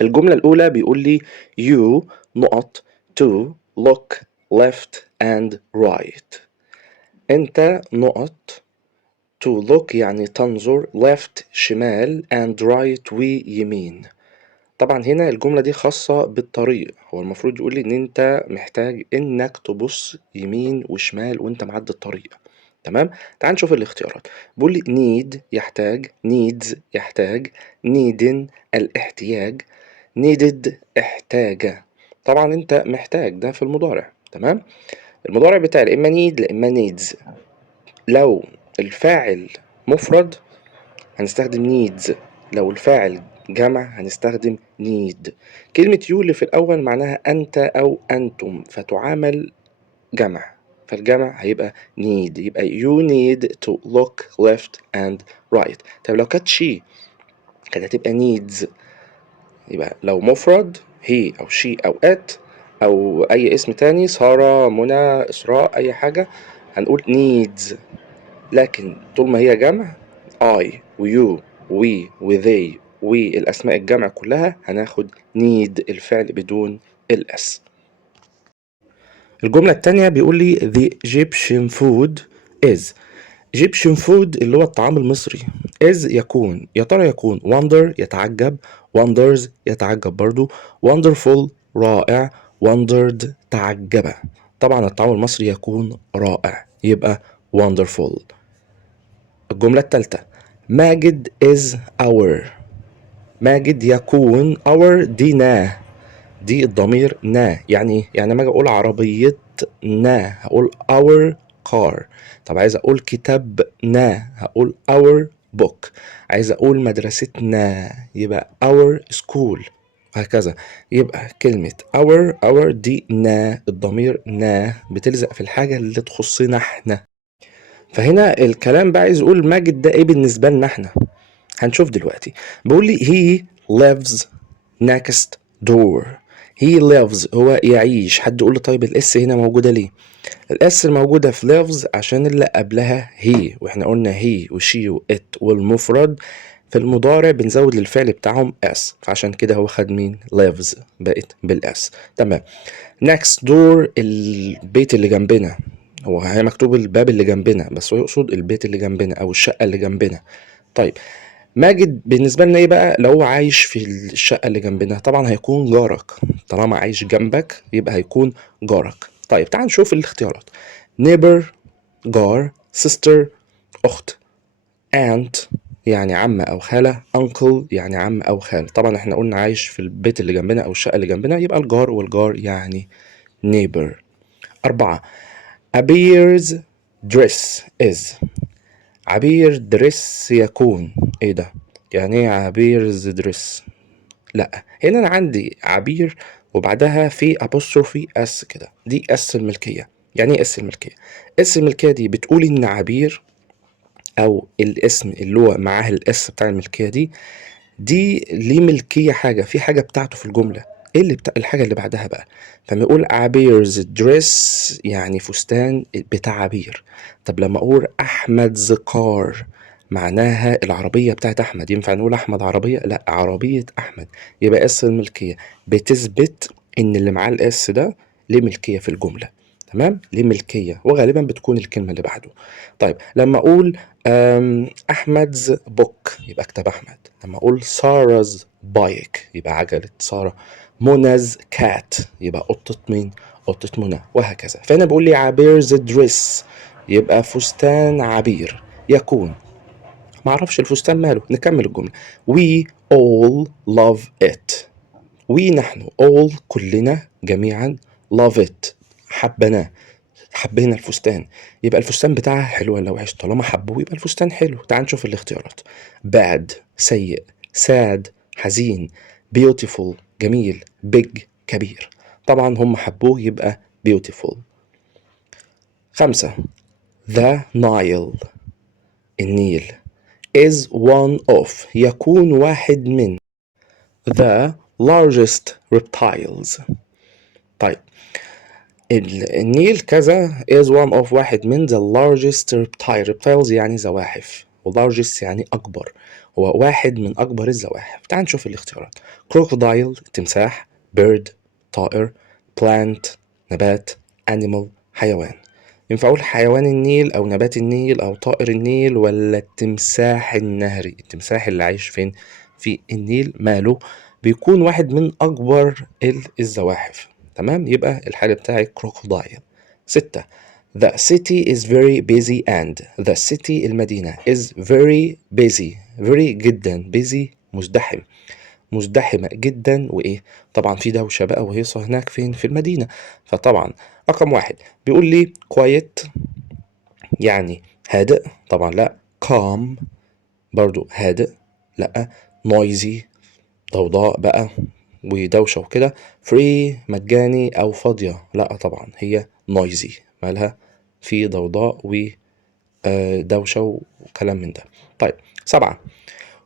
الجملة الأولى بيقول لي you نقط to look left and right. أنت نقط to look يعني تنظر left شمال and right ويمين. طبعا هنا الجملة دي خاصة بالطريق، هو المفروض يقول لي إن أنت محتاج إنك تبص يمين وشمال وأنت معدي الطريق. تمام. تعال نشوف الاختيارات. بيقول لي need يحتاج، needs يحتاج، needing الاحتياج، needed احتاج. طبعا انت محتاج ده في المضارع. تمام. المضارع بتاعي لا اما need لا اما needs. لو الفاعل مفرد هنستخدم needs، لو الفاعل جمع هنستخدم need. كلمة you اللي في الأول معناها أنت أو أنتم، فتعامل جمع، فالجمع هيبقى need، يبقى you need to look left and right. طب لو كانت she كانت هتبقى needs، يبقى لو مفرد he أو she أو it أو أي اسم تاني، سارة، منى، إسراء، أي حاجة، هنقول needs. لكن طول ما هي جمع I و you we و they والأسماء الجمع كلها هناخد need الفعل بدون الأس. الجملة التانية بيقول لي the Egyptian food is. Egyptian food اللي هو الطعام المصري. is يكون، يا ترى يكون wonder يتعجب، wonders يتعجب برضو، wonderful رائع، wondered تعجب. طبعا الطعام المصري يكون رائع يبقى wonderful. الجملة التالتة ماجد is our. ماجد يكون our دي نا، دي الضمير نا، يعني لما اجي اقول عربيتنا هقول our car. طب عايز اقول كتابنا هقول our book. عايز اقول مدرستنا يبقى our school، وهكذا. يبقى كلمة our دي نا، الضمير نا بتلزق في الحاجة اللي تخصنا احنا. فهنا الكلام بقى عايز يقول ماجد ده ايه بالنسبة لنا احنا. هنشوف دلوقتي. بيقول لي he lives next door. he lives هو يعيش. حد يقول لي طيب الاس هنا موجودة ليه؟ الاس الموجودة في lives عشان اللي قبلها he، واحنا قلنا he وشي وات والمفرد في المضارع بنزود للفعل بتاعهم اس، فعشان كده هو خد مين؟ lives بقت بالاس. تمام. next door البيت اللي جنبنا، هو هي مكتوب الباب اللي جنبنا بس هو يقصد البيت اللي جنبنا او الشقة اللي جنبنا. طيب ماجد بالنسبة لنا ايه بقى؟ لو عايش في الشقة اللي جنبنا طبعا هيكون جارك، طالما عايش جنبك يبقى هيكون جارك. طيب تعال نشوف الاختيارات. neighbor جار، sister اخت، aunt يعني عم او خالة، uncle يعني عم او خال. طبعا احنا قلنا عايش في البيت اللي جنبنا او الشقة اللي جنبنا يبقى الجار، والجار يعني neighbor. 4 appears dress is. عبير دريس يكون ايه ده؟ يعني ايه عبير دريس؟ لا هنا انا عندي عبير وبعدها في apostrophe اس كده، دي اس الملكية. يعني ايه اس الملكية؟ اس الملكية دي بتقول ان عبير او الاسم اللي هو معاه الاس بتاع الملكية دي ليه ملكية، حاجة في حاجة بتاعته في الجملة. ايه اللي الحاجة اللي بعدها بقى؟ فما يقول عبير's dress يعني فستان بتاع عبير. طب لما اقول احمد's car معناها العربية بتاعت احمد، ينفع نقول احمد عربية؟ لا، عربية احمد. يبقى اس الملكية بتثبت ان اللي معاه الاس ده ليه ملكية في الجملة. تمام، ليه ملكية، وغالبا بتكون الكلمة اللي بعده. طيب لما اقول احمد's book يبقى كتاب احمد. لما اقول سارah's bike يبقى عجلة سارة. منا's cat يبقى قطة مين؟ قطة منى، وهكذا. فهنا بقول لي عبير's dress يبقى فستان عبير يكون. معرفش الفستان ماله، نكمل الجملة. we all love it. we نحن all كلنا جميعا love it حبناه، حبينا الفستان. يبقى الفستان بتاعها حلو ولا وحش؟ طالما حبوه يبقى الفستان حلو. تعال نشوف الاختيارات. bad سيء، sad حزين، beautiful جميل، big كبير. طبعا هم حبوه يبقى beautiful. 5 the Nile النيل is one of يكون واحد من the largest reptiles. طيب النيل كذا is one of واحد من the largest reptiles يعني زواحف، largest يعني أكبر، هو واحد من أكبر الزواحف. تعال نشوف الاختيارات. crocodile تمساح، bird طائر، plant نبات، animal حيوان. ينفع أقول حيوان النيل أو نبات النيل أو طائر النيل ولا التمساح النهري؟ التمساح اللي عايش فين؟ في النيل. ماله؟ بيكون واحد من أكبر الزواحف. تمام، يبقى الحل بتاعي crocodile. 6. The city is very busy and the city المدينة is very busy very جدا busy مزدحم مزدحمة جدا وإيه طبعا في دوشة بقى وهيصة هناك فين في المدينة. فطبعا رقم واحد بيقول لي quiet يعني هادئ، طبعا لا. calm برضو هادئ لا. noisy ضوضاء بقى ودوشة وكده. free مجاني أو فاضية لا طبعا هي noisy مالها في ضوضاء ودوشة وكلام من ده. طيب 7.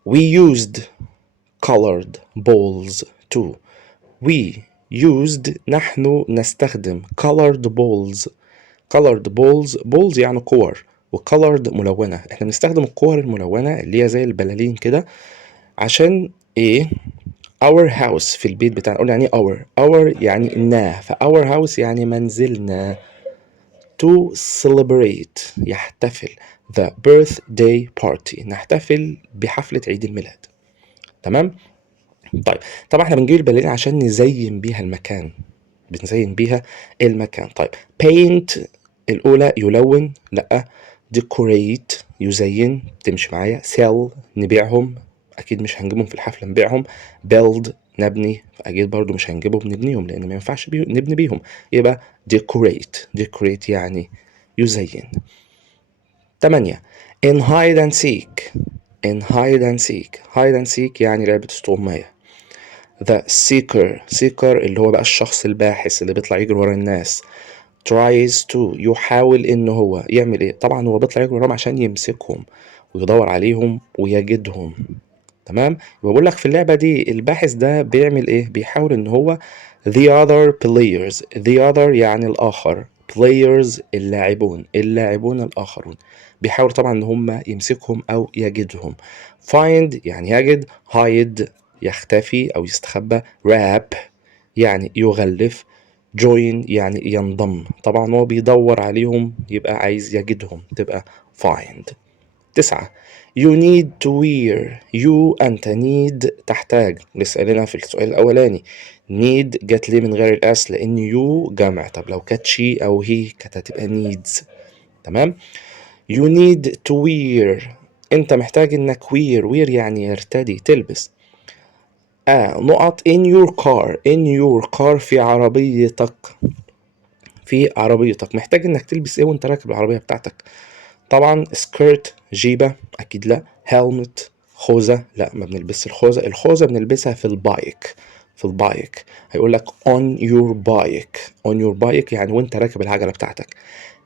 we used colored balls too. we used نحن نستخدم colored balls. colored balls يعني كور، وcolored ملونة. احنا بنستخدم الكور الملونة اللي هي زي البلالين كده عشان ايه؟ our house في البيت بتاعنا. قلنا يعني our يعني إناه، our house يعني منزلنا. to celebrate يحتفل. the birthday party نحتفل بحفلة عيد الميلاد. تمام. طيب طبعا احنا بنجيب البلالين عشان نزين بيها المكان، بنزين بيها المكان. طيب paint الأولى يلون لا. decorate يزين تمشي معايا. sell نبيعهم أكيد مش هنجيبهم في الحفلة نبيعهم. build نبني أكيد برضو مش هنجيبهم نبنيهم لأن ما ينفعش نبني بيهم. يبقى decorate يعني يزين. 8. in hide and seek. in hide and seek يعني لعبة استغماية. the seeker اللي هو بقى الشخص الباحث اللي بيطلع يجري ورا الناس. tries to يحاول ان هو يعمل ايه؟ طبعا هو بيطلع يجري وراهم عشان يمسكهم ويدور عليهم ويجدهم. تمام. بقول لك في اللعبة دي الباحث ده بيعمل ايه؟ بيحاول ان هو the other players. the other يعني الاخر، players اللاعبون الاخرون، بيحاول طبعا ان هم يمسكهم او يجدهم. find يعني يجد. hide يختفي او يستخبى. wrap يعني يغلف. join يعني ينضم، طبعا هو بيدور عليهم يبقى عايز يجدهم تبقى find. 9. you need to wear. you أنت need تحتاج، لسه قايلينها في السؤال الأولاني. need جت ليه من غير الأس؟ لأن you جمع. طب لو كانت she أو he كانت هتبقى needs. تمام. you need to wear أنت محتاج إنك wear يعني يرتدي تلبس. نقط in your car في عربيتك محتاج إنك تلبس إيه وأنت راكب العربية بتاعتك؟ طبعا سكيرت جيبة أكيد لا. هيلمت خوذة لا ما بنلبس الخوذة بنلبسها في البايك هيقول لك on your bike يعني وانت راكب العجلة بتاعتك.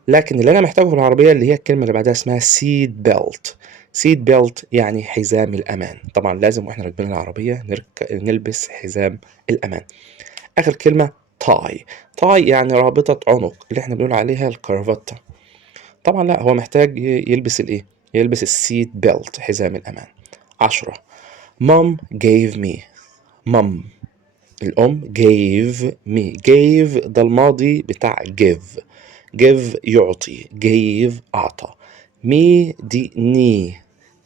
لكن اللي انا محتاجه في العربية اللي هي الكلمة اللي بعدها اسمها seat belt يعني حزام الأمان. طبعا لازم واحنا راكبين العربية نلبس حزام الأمان. آخر كلمة تاي يعني رابطة عنق اللي احنا بنقول عليها الكرافتة. طبعا لا هو محتاج يلبس الايه؟ يلبس السيت بيلت حزام الامان. 10. mom gave me. mom الام gave ده الماضي بتاع give يعطي. gave اعطى. me دي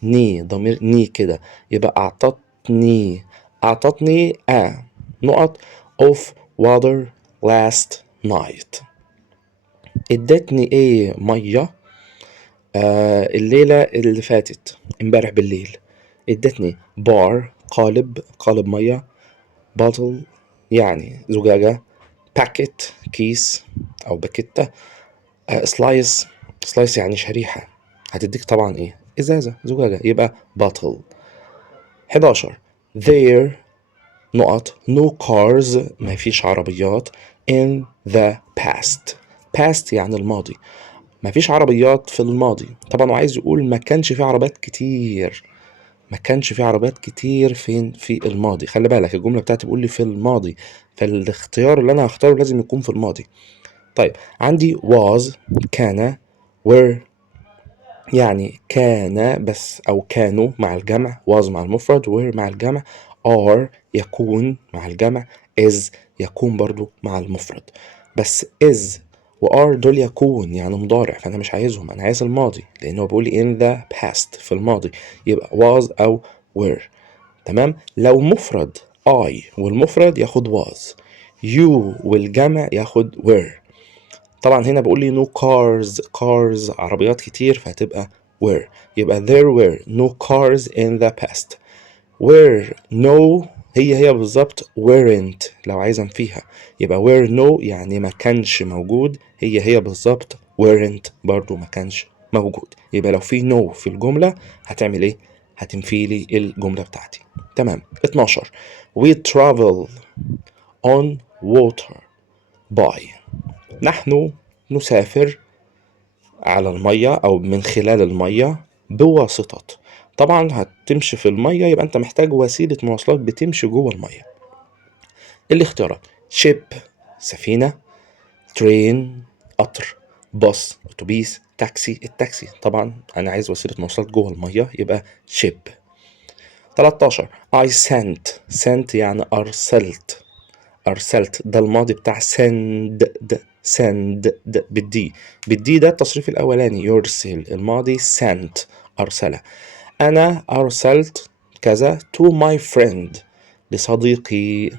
ني ضمير ني كده يبقى اعطتني نقط of water last night. ادتني ايه؟ ميه الليلة اللي فاتت امبارح بالليل. ادتني بار قالب مية. باتل يعني زجاجة. باكيت كيس أو باكيتة. سلايس يعني شريحة هتديك طبعا ايه؟ ازازة زجاجة يبقى باتل. 11. there نقط no cars ما فيش عربيات in the past يعني الماضي. ما فيش عربيات في الماضي. طبعا وعايز يقول ما كانش في عربيات كتير فين في الماضي. خلي بالك الجملة بتاعتي بيقول لي في الماضي، فالاختيار اللي انا هختاره لازم يكون في الماضي. طيب عندي was كان were يعني كان بس أو كانوا مع الجمع، was مع المفرد، were مع الجمع، are يكون مع الجمع، is يكون برضو مع المفرد. بس is و are دول يكون يعني مضارع، فأنا مش عايزهم، أنا عايز الماضي لأنه بيقول in the past في الماضي، يبقى was أو were. تمام. لو مفرد I والمفرد ياخد was، you والجمع ياخد were. طبعا هنا بقول لي no cars عربيات كتير فهتبقى were، يبقى there were no cars in the past. were no هي بالظبط weren't لو عايز انفيها، يبقى were no يعني ما كانش موجود، هي بالظبط weren't برضو ما كانش موجود. يبقى لو في no في الجملة هتعمل ايه؟ هتنفي لي الجملة بتاعتي. تمام. 12 we travel on water by، نحن نسافر على المية أو من خلال المية بواسطة. طبعا هتمشي في المية يبقى أنت محتاج وسيلة مواصلات بتمشي جوه المية. الاختيارات ship سفينة، train قطر، باص أتوبيس، تاكسي التاكسي. طبعا أنا عايز وسيلة مواصلات جوه المية يبقى ship. 13 I sent يعني أرسلت ده الماضي بتاع send بالدي ده التصريف الأولاني يرسل، الماضي sent أرسله. أنا أرسلت كذا to my friend لصديقي.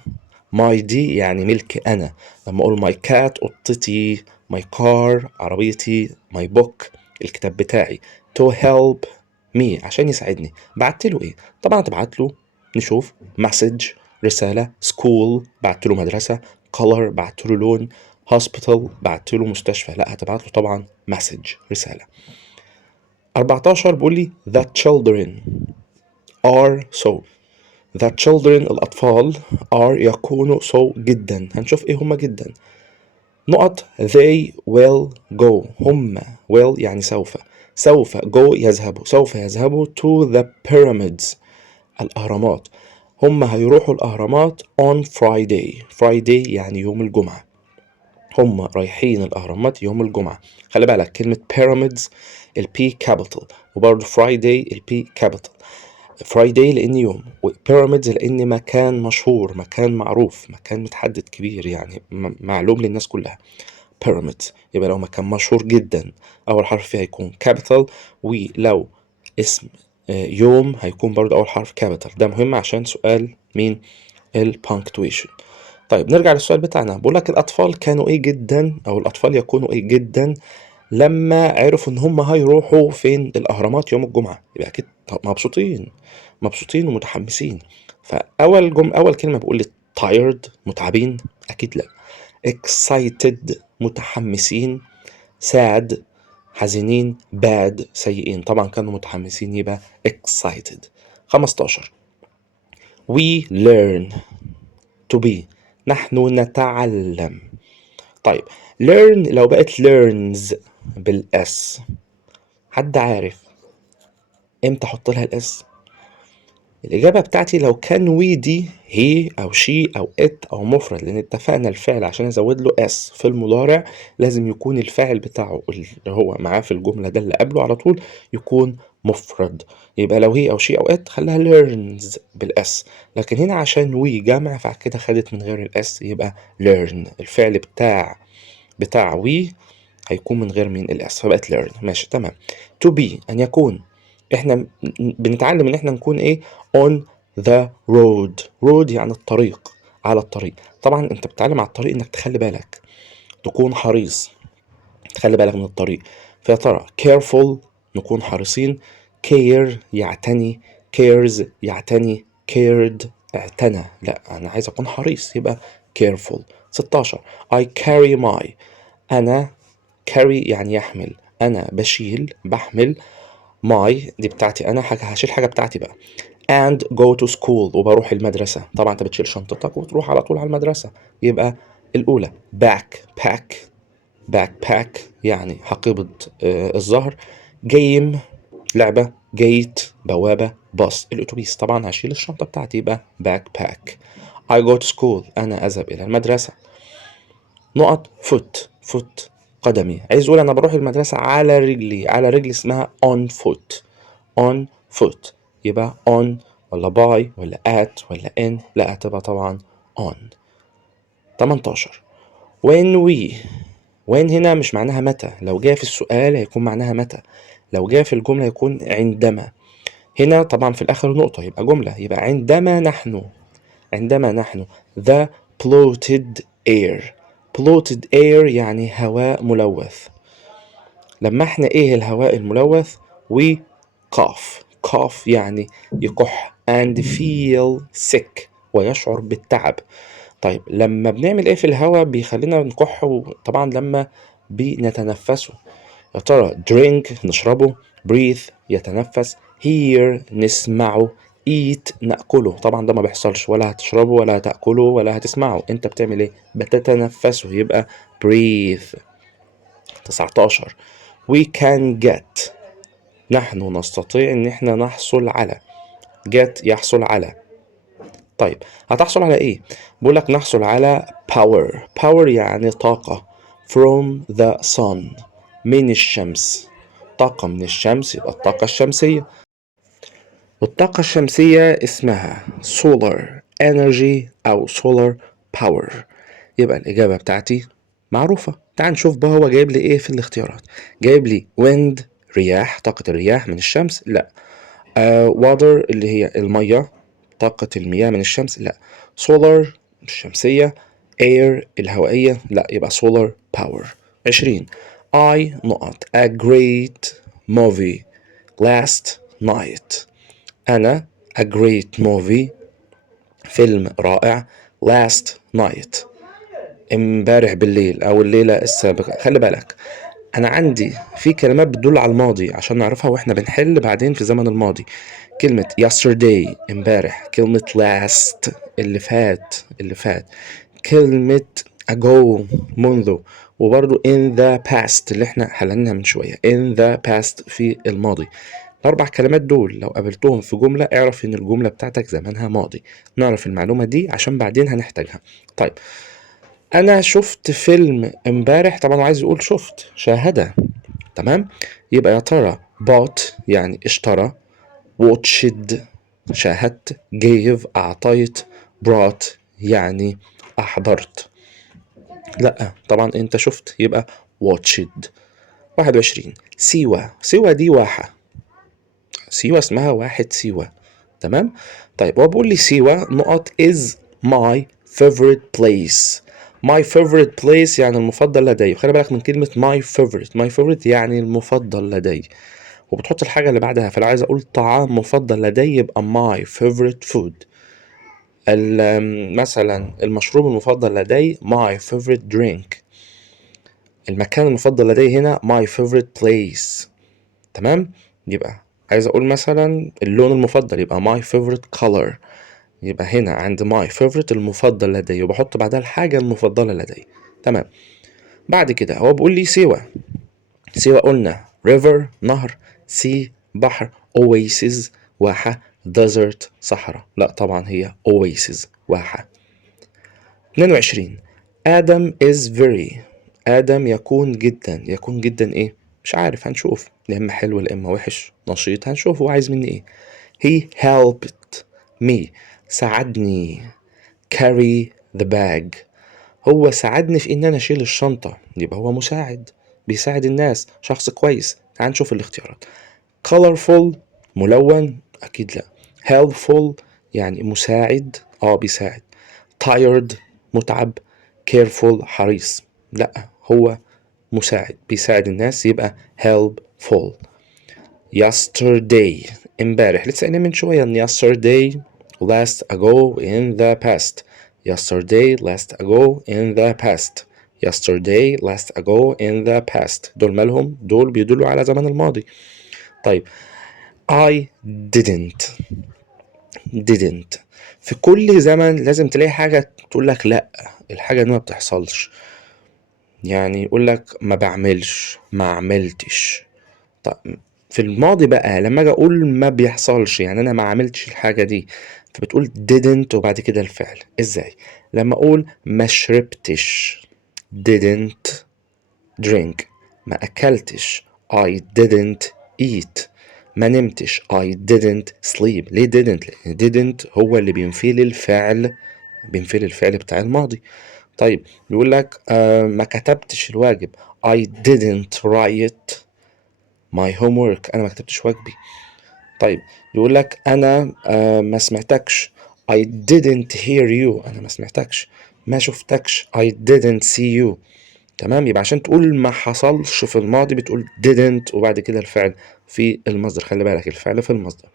my دي يعني ملك أنا، لما أقول my cat قطتي، my car عربيتي، my book الكتاب بتاعي. to help me عشان يساعدني. بعت له إيه؟ طبعا تبعت له نشوف message رسالة، school بعت له مدرسة، color بعت له لون، hospital بعت له مستشفى. لا هتبعت له طبعا message رسالة. 14 بيقول لي the children are so، the children الأطفال are يكونوا so جدا. هنشوف إيه هما جدا. نقط they will go هم will يعني سوف go يذهبوا، سوف يذهبوا to the pyramids الأهرامات. هم هيروحوا الأهرامات on Friday يعني يوم الجمعة. هم رايحين الأهرامات يوم الجمعة. خلي بالك كلمة pyramids البي capital، وبرضه Friday البي capital. Friday لأن يوم، وبيراميدز لأن مكان مشهور، مكان معروف، مكان متحدد كبير يعني معلوم للناس كلها. pyramids يبقى لو مكان مشهور جدا أول حرف فيها هيكون capital، ولو اسم يوم هيكون برضه أول حرف capital. ده مهم عشان سؤال مين؟ البانكتويشن. طيب نرجع للسؤال بتاعنا. بقول لك الأطفال كانوا إيه جدا، أو الأطفال يكونوا إيه جدا لما عرفوا إن هم هيروحوا فين؟ الأهرامات يوم الجمعة. يبقى أكيد مبسوطين ومتحمسين. أول كلمة بقول لي tired متعبين، أكيد لأ. excited متحمسين، sad حزينين، bad سيئين. طبعا كانوا متحمسين يبقى excited. 15 we learn to be نحن نتعلم. طيب learn لو بقت learns بالاس، حد عارف امتى احط لها الاس؟ الإجابة بتاعتي لو كان وي دي هي أو شي أو إت أو مفرد، لأن اتفقنا الفعل عشان أزود له اس في المضارع لازم يكون الفاعل بتاعه اللي هو معاه في الجملة ده اللي قبله على طول يكون مفرد. يبقى لو هي أو شي أو إت خليها learns بالاس، لكن هنا عشان وي جمع فكده خدت من غير الاس يبقى learn. الفعل بتاع وي هيكون من غير مين؟ الاس، فبقت learn. ماشي تمام. to be أن يكون. احنا بنتعلم ان احنا نكون ايه؟ on the road يعني الطريق، على الطريق. طبعا انت بتتعلم على الطريق انك تخلي بالك، تكون حريص، تخلي بالك من الطريق. فيا ترى careful نكون حريصين، care يعتني، cares يعتني، cared اعتنى. لا انا عايز اكون حريص يبقى careful. 16 I carry my انا carry يعني يحمل، انا بحمل my دي بتاعتي انا، حاجه هشيل حاجه بتاعتي بقى. and go to school وبروح المدرسه. طبعا انت بتشيل شنطتك وتروح على طول على المدرسه. يبقى الاولى backpack يعني حقيبه الظهر، game لعبه، gate بوابه، باص الاتوبيس. طبعا هشيل الشنطه بتاعتي يبقى backpack. I go to school انا اذهب الى المدرسه. نقط foot قدمي. عايز اقول انا بروح المدرسة على رجلي، على رجلي اسمها on foot. on foot يبقى on ولا by ولا at ولا in؟ لا هتبقى طبعا on. 18 when هنا مش معناها متى، لو جاء في السؤال هيكون معناها متى، لو جاء في الجملة يكون عندما. هنا طبعا في الآخر نقطة يبقى جملة، يبقى عندما نحن، عندما نحن the polluted air. polluted air يعني هواء ملوث. لما احنا ايه الهواء الملوث؟ we cough يعني يكح and feel sick ويشعر بالتعب. طيب لما بنعمل ايه في الهواء بيخلينا نكح؟ طبعا لما بنتنفسه. يا ترى drink نشربه، breathe يتنفس، hear نسمعه، eat نأكله. طبعا ده ما بيحصلش، ولا هتشربه ولا هتأكله ولا هتسمعه، انت بتعمل ايه؟ بتتنفسه، يبقى breathe. 19 we can get نحن نستطيع ان احنا نحصل على. get يحصل على. طيب هتحصل على ايه؟ بقولك نحصل على power يعني طاقة from the sun من الشمس. طاقة من الشمس يبقى الطاقة الشمسية، والطاقة الشمسية اسمها solar energy أو solar power. يبقى الإجابة بتاعتي معروفة. تعال نشوف بقى هو جايب لي إيه في الاختيارات. جايب لي wind رياح، طاقة الرياح من الشمس، لا. water اللي هي المية، طاقة المياه من الشمس، لا. solar الشمسية، air الهوائية، لا. يبقى solar power. 20 I نقط a great movie last night. أنا a great movie فيلم رائع last night امبارح بالليل أو الليلة السابقة. خلي بالك أنا عندي في كلمات بتدل على الماضي عشان نعرفها وإحنا بنحل بعدين في زمن الماضي. كلمة yesterday امبارح، كلمة last اللي فات، كلمة ago منذ، وبرضو in the past اللي احنا حللناها من شوية in the past في الماضي. الأربع كلمات دول لو قابلتهم في جملة اعرف إن الجملة بتاعتك زمانها ماضي. نعرف المعلومة دي عشان بعدين هنحتاجها. طيب أنا شفت فيلم امبارح، طبعا عايز يقول شفت، شاهدة، تمام. يبقى يا ترى bought يعني اشترى، watched شاهدت، gave أعطيت، brought يعني أحضرت. لأ طبعا أنت شفت يبقى watched. 21 سيوة دي واحة، سيوة اسمها واحد سيوة، تمام. طيب هو بيقول لي سيوة نقط is my favorite place. my favorite place يعني المفضل لدي. خلي بالك من كلمة my favorite يعني المفضل لدي، وبتحط الحاجة اللي بعدها. فلو عايز أقول طعام مفضل لدي يبقى my favorite food. مثلا المشروب المفضل لدي my favorite drink. المكان المفضل لدي هنا my favorite place، تمام. يبقى عايز أقول مثلا اللون المفضل يبقى my favorite color. يبقى هنا عند my favorite المفضل لدي وبحط بعدها الحاجة المفضلة لدي، تمام. بعد كده هو بيقول لي سيوة قلنا river نهر، sea بحر، oasis واحة، desert صحراء. لا طبعا هي oasis واحة. 22 آدم is very. آدم يكون جدا ايه؟ مش عارف، هنشوف يا اما حلو يا اما وحش، نشيط، هنشوف هو عايز مني ايه. he helped me ساعدني carry the bag. هو ساعدني في ان انا اشيل الشنطة، يبقى هو مساعد، بيساعد الناس، شخص كويس. تعال نشوف الاختيارات. colorful ملون، اكيد لا. helpful يعني مساعد، بيساعد. tired متعب. careful حريص، لا هو مساعد بيساعد الناس، يبقى helpful. yesterday امبارح، لسه قايلين من شوية ان yesterday last ago in the past. yesterday last ago in the past. yesterday last ago in the past دول مالهم؟ دول بيدلوا على زمن الماضي. طيب I didn't في كل زمن لازم تلاقي حاجة تقول لك لا، الحاجة دي ما بتحصلش. يعني يقول لك ما بعملش، ما عملتش. طب في الماضي بقى لما اجي اقول ما بيحصلش يعني انا ما عملتش الحاجة دي، فبتقول didn't وبعد كده الفعل. ازاي؟ لما اقول ما شربتش didn't drink. ما أكلتش I didn't eat. ما نمتش I didn't sleep. ليه didn't؟ لأن didn't هو اللي بينفي لي الفعل بتاع الماضي. طيب بيقول لك ما كتبتش الواجب I didn't write my homework. أنا ما كتبتش واجبي. طيب يقول لك أنا ما سمعتكش I didn't hear you. أنا ما سمعتكش. ما شفتكش I didn't see you. تمام. يبقى عشان تقول ما حصلش في الماضي بتقول didn't وبعد كده الفعل في المصدر. خلي بالك الفعل في المصدر.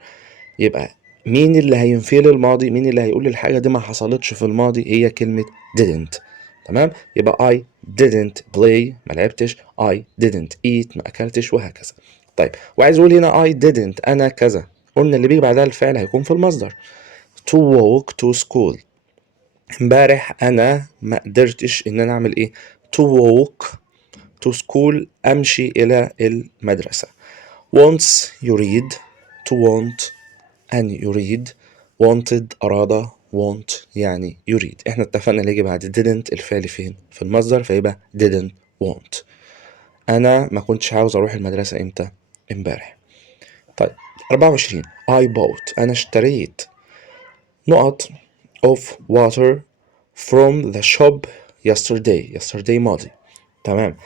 يبقى مين اللي هينفي لي الماضي؟ مين اللي هيقول الحاجة دي ما حصلتش في الماضي؟ هي كلمة didn't. تمام. يبقى I didn't play. ما لعبتش. I didn't eat. ما أكلتش وهكذا. طيب وعايز أقول هنا I didn't أنا كذا. قلنا اللي بيجي بعدها الفعل هيكون في المصدر. to walk to school. امبارح أنا ما قدرتش إن أنا أعمل إيه؟ to walk to school أمشي إلى المدرسة. wants يريد. to want أن يريد. wanted أراد. want يعني يريد. احنا اتفقنا اللي يجي بعد didn't الفعل فين؟ في المصدر فيبقى didn't want. أنا ما كنتش عاوز أروح المدرسة إمتى؟ امبارح. طيب 24 I bought أنا اشتريت نقط of water from the shop yesterday ماضي. تمام.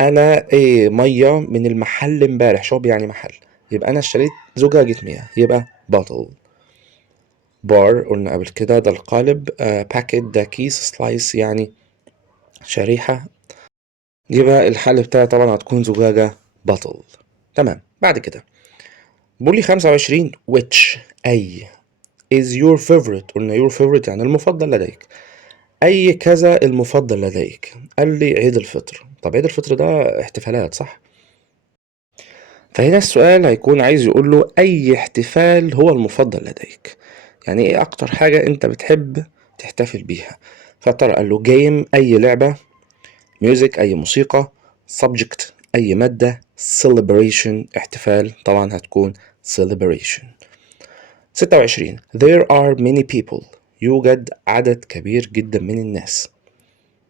أنا مية من المحل امبارح. شوب يعني محل. يبقى أنا اشتريت زجاجة مياه يبقى bottle. بار قلنا قبل كده ده القالب. باكيت ده كيس. سلايس يعني شريحة. يبقى الحل بتاعي طبعا هتكون زجاجة bottle. تمام. بعد كده بقول لي 25 which أي is your favorite. قلنا your favorite يعني المفضل لديك. أي كذا المفضل لديك. قال لي عيد الفطر. طب عيد الفطر ده احتفالات صح؟ فهنا السؤال هيكون عايز يقول له أي احتفال هو المفضل لديك. يعني ايه أكتر حاجة أنت بتحب تحتفل بيها؟ فترى قال له game أي لعبة. music أي موسيقى. subject أي مادة. celebration احتفال طبعا هتكون celebration. 26 there are many people. يوجد عدد كبير جدا من الناس.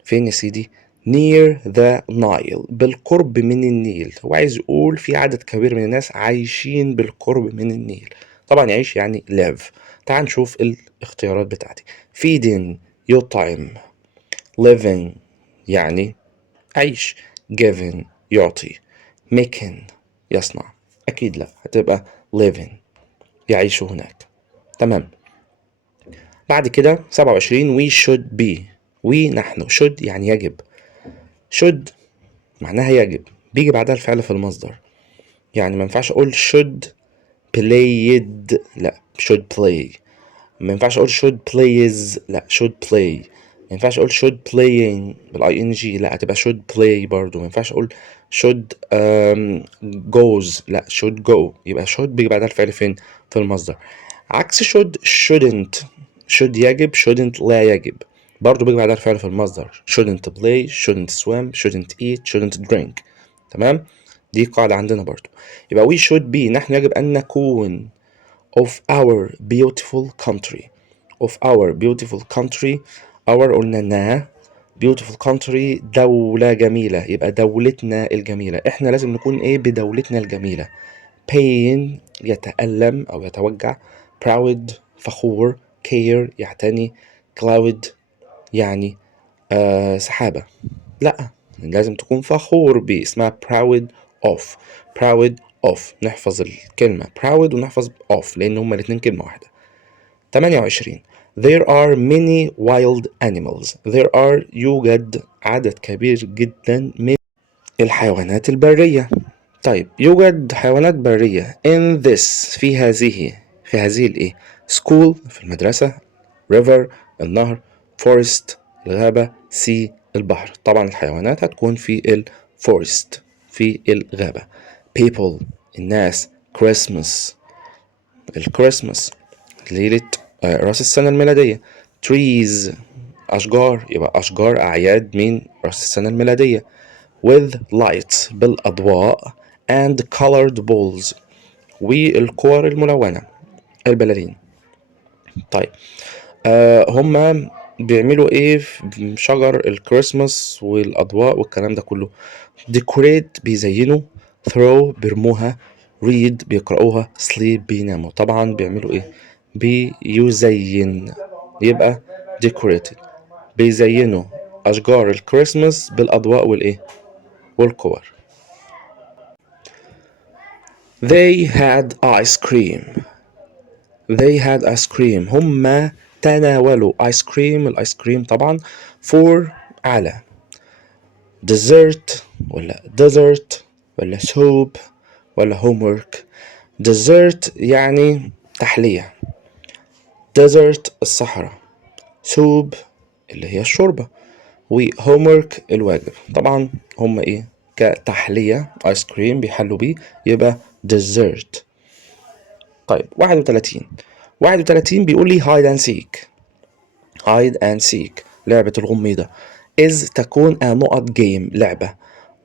فين يا سيدي؟ near the Nile بالقرب من النيل. هو عايز يقول في عدد كبير من الناس عايشين بالقرب من النيل. طبعا يعيش يعني live. تعال نشوف الاختيارات بتاعتي. feeding يطعم. living يعني عيش. giving يعطي. making يصنع. أكيد لا هتبقى living يعيش هناك. تمام. بعد كده 27 we should be. we نحن. should يعني يجب. should معناها يجب. بيجي بعدها الفعل في المصدر. يعني ما ينفعش اقول should played لا should play. ما ينفعش اقول should plays لا should play. ما ينفعش اقول should playing بالاي ان جي لا هتبقى should play برضو. ما ينفعش اقول should goes لا should go. يبقى should بيجي بعدها الفعل فين؟ في المصدر. عكس should shouldn't. should يجب. shouldn't لا يجب. برضو بيجي بعدها الفعل في المصدر. shouldn't play shouldn't swim shouldn't eat shouldn't drink. تمام. دي قاعدة عندنا برضو. يبقى we should be نحن يجب أن نكون of our beautiful country. of our beautiful country. our قلنا نا. beautiful country دولة جميلة. يبقى دولتنا الجميلة. احنا لازم نكون ايه بدولتنا الجميلة. pain يتألم أو يتوجع. proud فخور. care يعتني. cloud يعني سحابة. لا لازم تكون فخور بيه. اسمها proud of. proud of. نحفظ الكلمة proud ونحفظ of لأن هما الاتنين كلمة واحدة. 28 there are many wild animals. there are يوجد عدد كبير جدا من الحيوانات البرية. طيب يوجد حيوانات برية in this في هذه الايه school في المدرسة. river النهر. forest الغابة. sea البحر. طبعا الحيوانات هتكون في الفورست في الغابة. people الناس. christmas الكريسماس ليلة رأس السنة الميلادية. trees أشجار. يبقى أشجار أعياد من رأس السنة الميلادية. with lights بالأضواء and colored balls والكور الملونة البلالين. طيب هما بيعملوا ايه في شجر الكريسماس والاضواء والكلام ده كله؟ decorate بيزينوا، throw بيرموها، read بيقرأوها، sleep بيناموا. طبعا بيعملوا ايه؟ بيزين، يبقى decorated. بيزينوا أشجار الكريسماس بالأضواء والإيه؟ والكور. They had ice cream. They had ice cream. هما تناولوا ice cream. الآيس كريم طبعا for على dessert ولا dessert ولا soup ولا homework. dessert يعني تحلية، desert الصحراء، soup اللي هي الشوربة، وهومورك الواجب. طبعا هما ايه؟ كتحلية ايس كريم بيحلوا بيه، يبقى dessert. طيب 31 بيقول لي hide and seek. hide and seek لعبة الغميضة. is تكون a نقط game لعبة.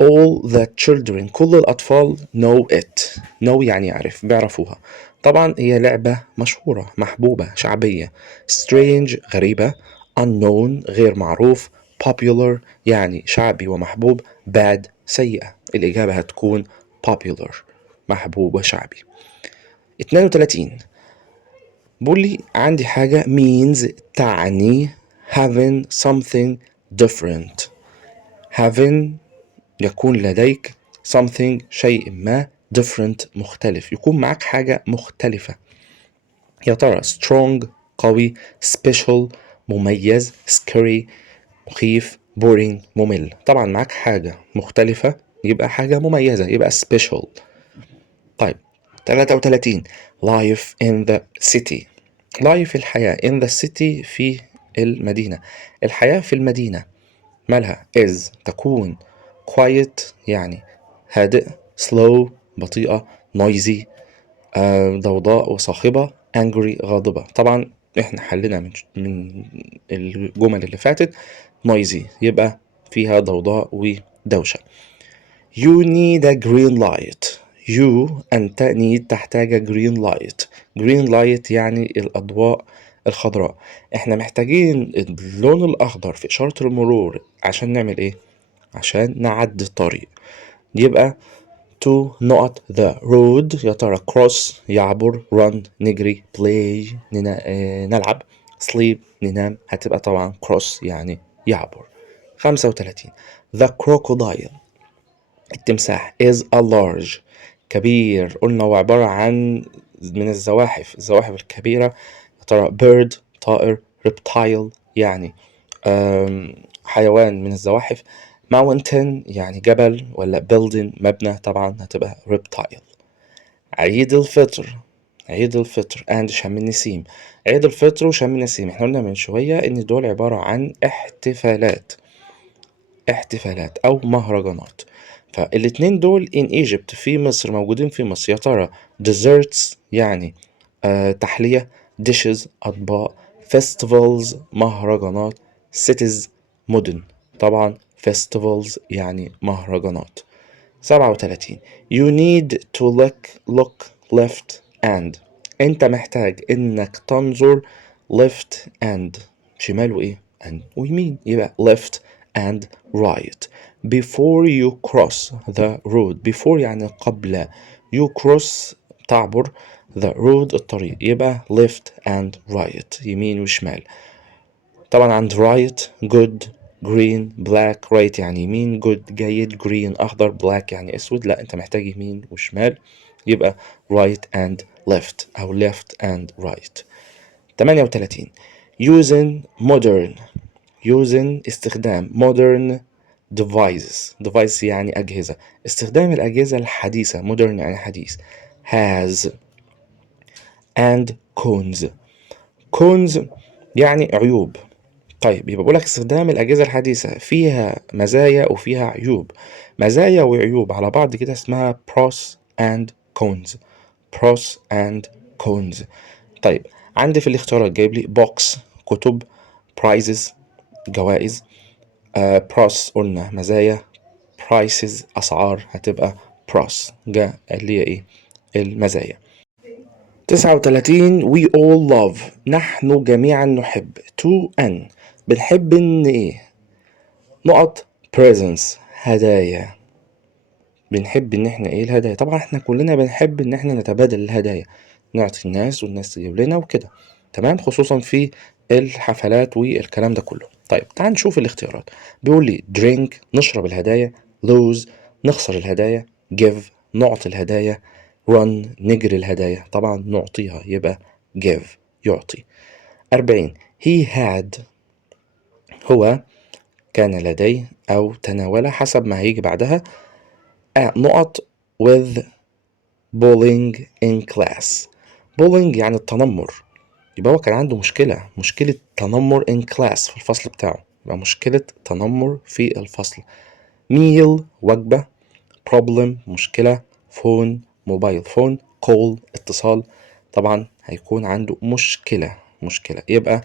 all the children كل الأطفال know it. know يعني يعرف، بيعرفوها. طبعا هي لعبة مشهورة محبوبة شعبية. strange غريبة، unknown غير معروف، popular يعني شعبي ومحبوب، bad سيئة. الإجابة هتكون popular محبوب وشعبي. 32 بقول لي عندي حاجة means تعني having something different. having يكون لديك something شيء ما different مختلف، يكون معك حاجة مختلفة. يا ترى strong قوي، special مميز، scary مخيف، boring ممل. طبعا معك حاجة مختلفة يبقى حاجة مميزة، يبقى special. طيب 33 life in the city. life الحياة in the city في المدينة. الحياة في المدينة مالها؟ is تكون quiet يعني هادئ، slow بطيئة، noisy ضوضاء وصاخبة، angry غاضبة. طبعا احنا حلنا من الجمل اللي فاتت noisy يبقى فيها ضوضاء ودوشة. You need a green light. You أنت need تحتاج green light. green light يعني الأضواء الخضراء. احنا محتاجين اللون الأخضر في إشارة المرور عشان نعمل ايه؟ عشان نعدي الطريق. يبقى to نقط the road يا ترى cross يعبر، run نجري، play نلعب، sleep ننام. هتبقى طبعا cross يعني يعبر. 35 the crocodile التمساح is a large كبير. قلنا هو عبارة عن من الزواحف الكبيرة. يا ترى bird طائر، reptile يعني حيوان من الزواحف، mountain يعني جبل، ولا building مبنى. طبعا هتبقى reptile. عيد الفطر and شم النسيم. عيد الفطر وشم النسيم احنا قلنا من شوية ان دول عبارة عن احتفالات أو مهرجانات. فالاتنين دول in Egypt في مصر، موجودين في مصر. يا ترى desserts يعني تحلية، dishes أطباق، festivals مهرجانات، cities مدن. طبعا festivals يعني مهرجانات. 37 you need to look left and انت محتاج انك تنظر left and شمال وايه and ويمين، يبقى left and right before you cross the road. before يعني قبل، you cross تعبر، the road الطريق، يبقى left and right يمين وشمال. طبعا عند right good green black right يعني يمين good جيد green أخضر black يعني أسود. لا أنت محتاج يمين وشمال، يبقى right and left أو left and right. 38 using استخدام modern devices يعني أجهزة. استخدام الأجهزة الحديثة modern يعني حديث. has and cons يعني عيوب. طيب يبقى بقولك استخدام الأجهزة الحديثة فيها مزايا وفيها عيوب. مزايا وعيوب على بعض كده اسمها pros and cons. طيب عندي في الاختيارات جايب لي box كتب، prizes جوائز، pros قلنا مزايا، prices أسعار، هتبقى pros جا اللي هي ايه؟ المزايا. 39 we all love نحن جميعا نحب to أن بنحب ان ايه؟ نقط presents، هدايا. بنحب ان احنا ايه؟ الهدايا. طبعا احنا كلنا بنحب ان احنا نتبادل الهدايا، نعطي الناس والناس تجيب لنا وكده، تمام، خصوصا في الحفلات والكلام ده كله. طيب تعال نشوف الاختيارات. بيقول لي drink، نشرب الهدايا، lose، نخسر الهدايا، give، نعطي الهدايا، run، نجري الهدايا. طبعا نعطيها يبقى give، يعطي. 40. he had، هو كان لديه أو تناول حسب ما هيجي بعدها نقط with bullying in class. bullying يعني التنمر، يبقى هو كان عنده مشكلة تنمر in class في الفصل بتاعه، يبقى مشكلة تنمر في الفصل. meal، وجبة، problem، مشكلة، phone، موبايل phone، call، اتصال. طبعا هيكون عنده مشكلة، يبقى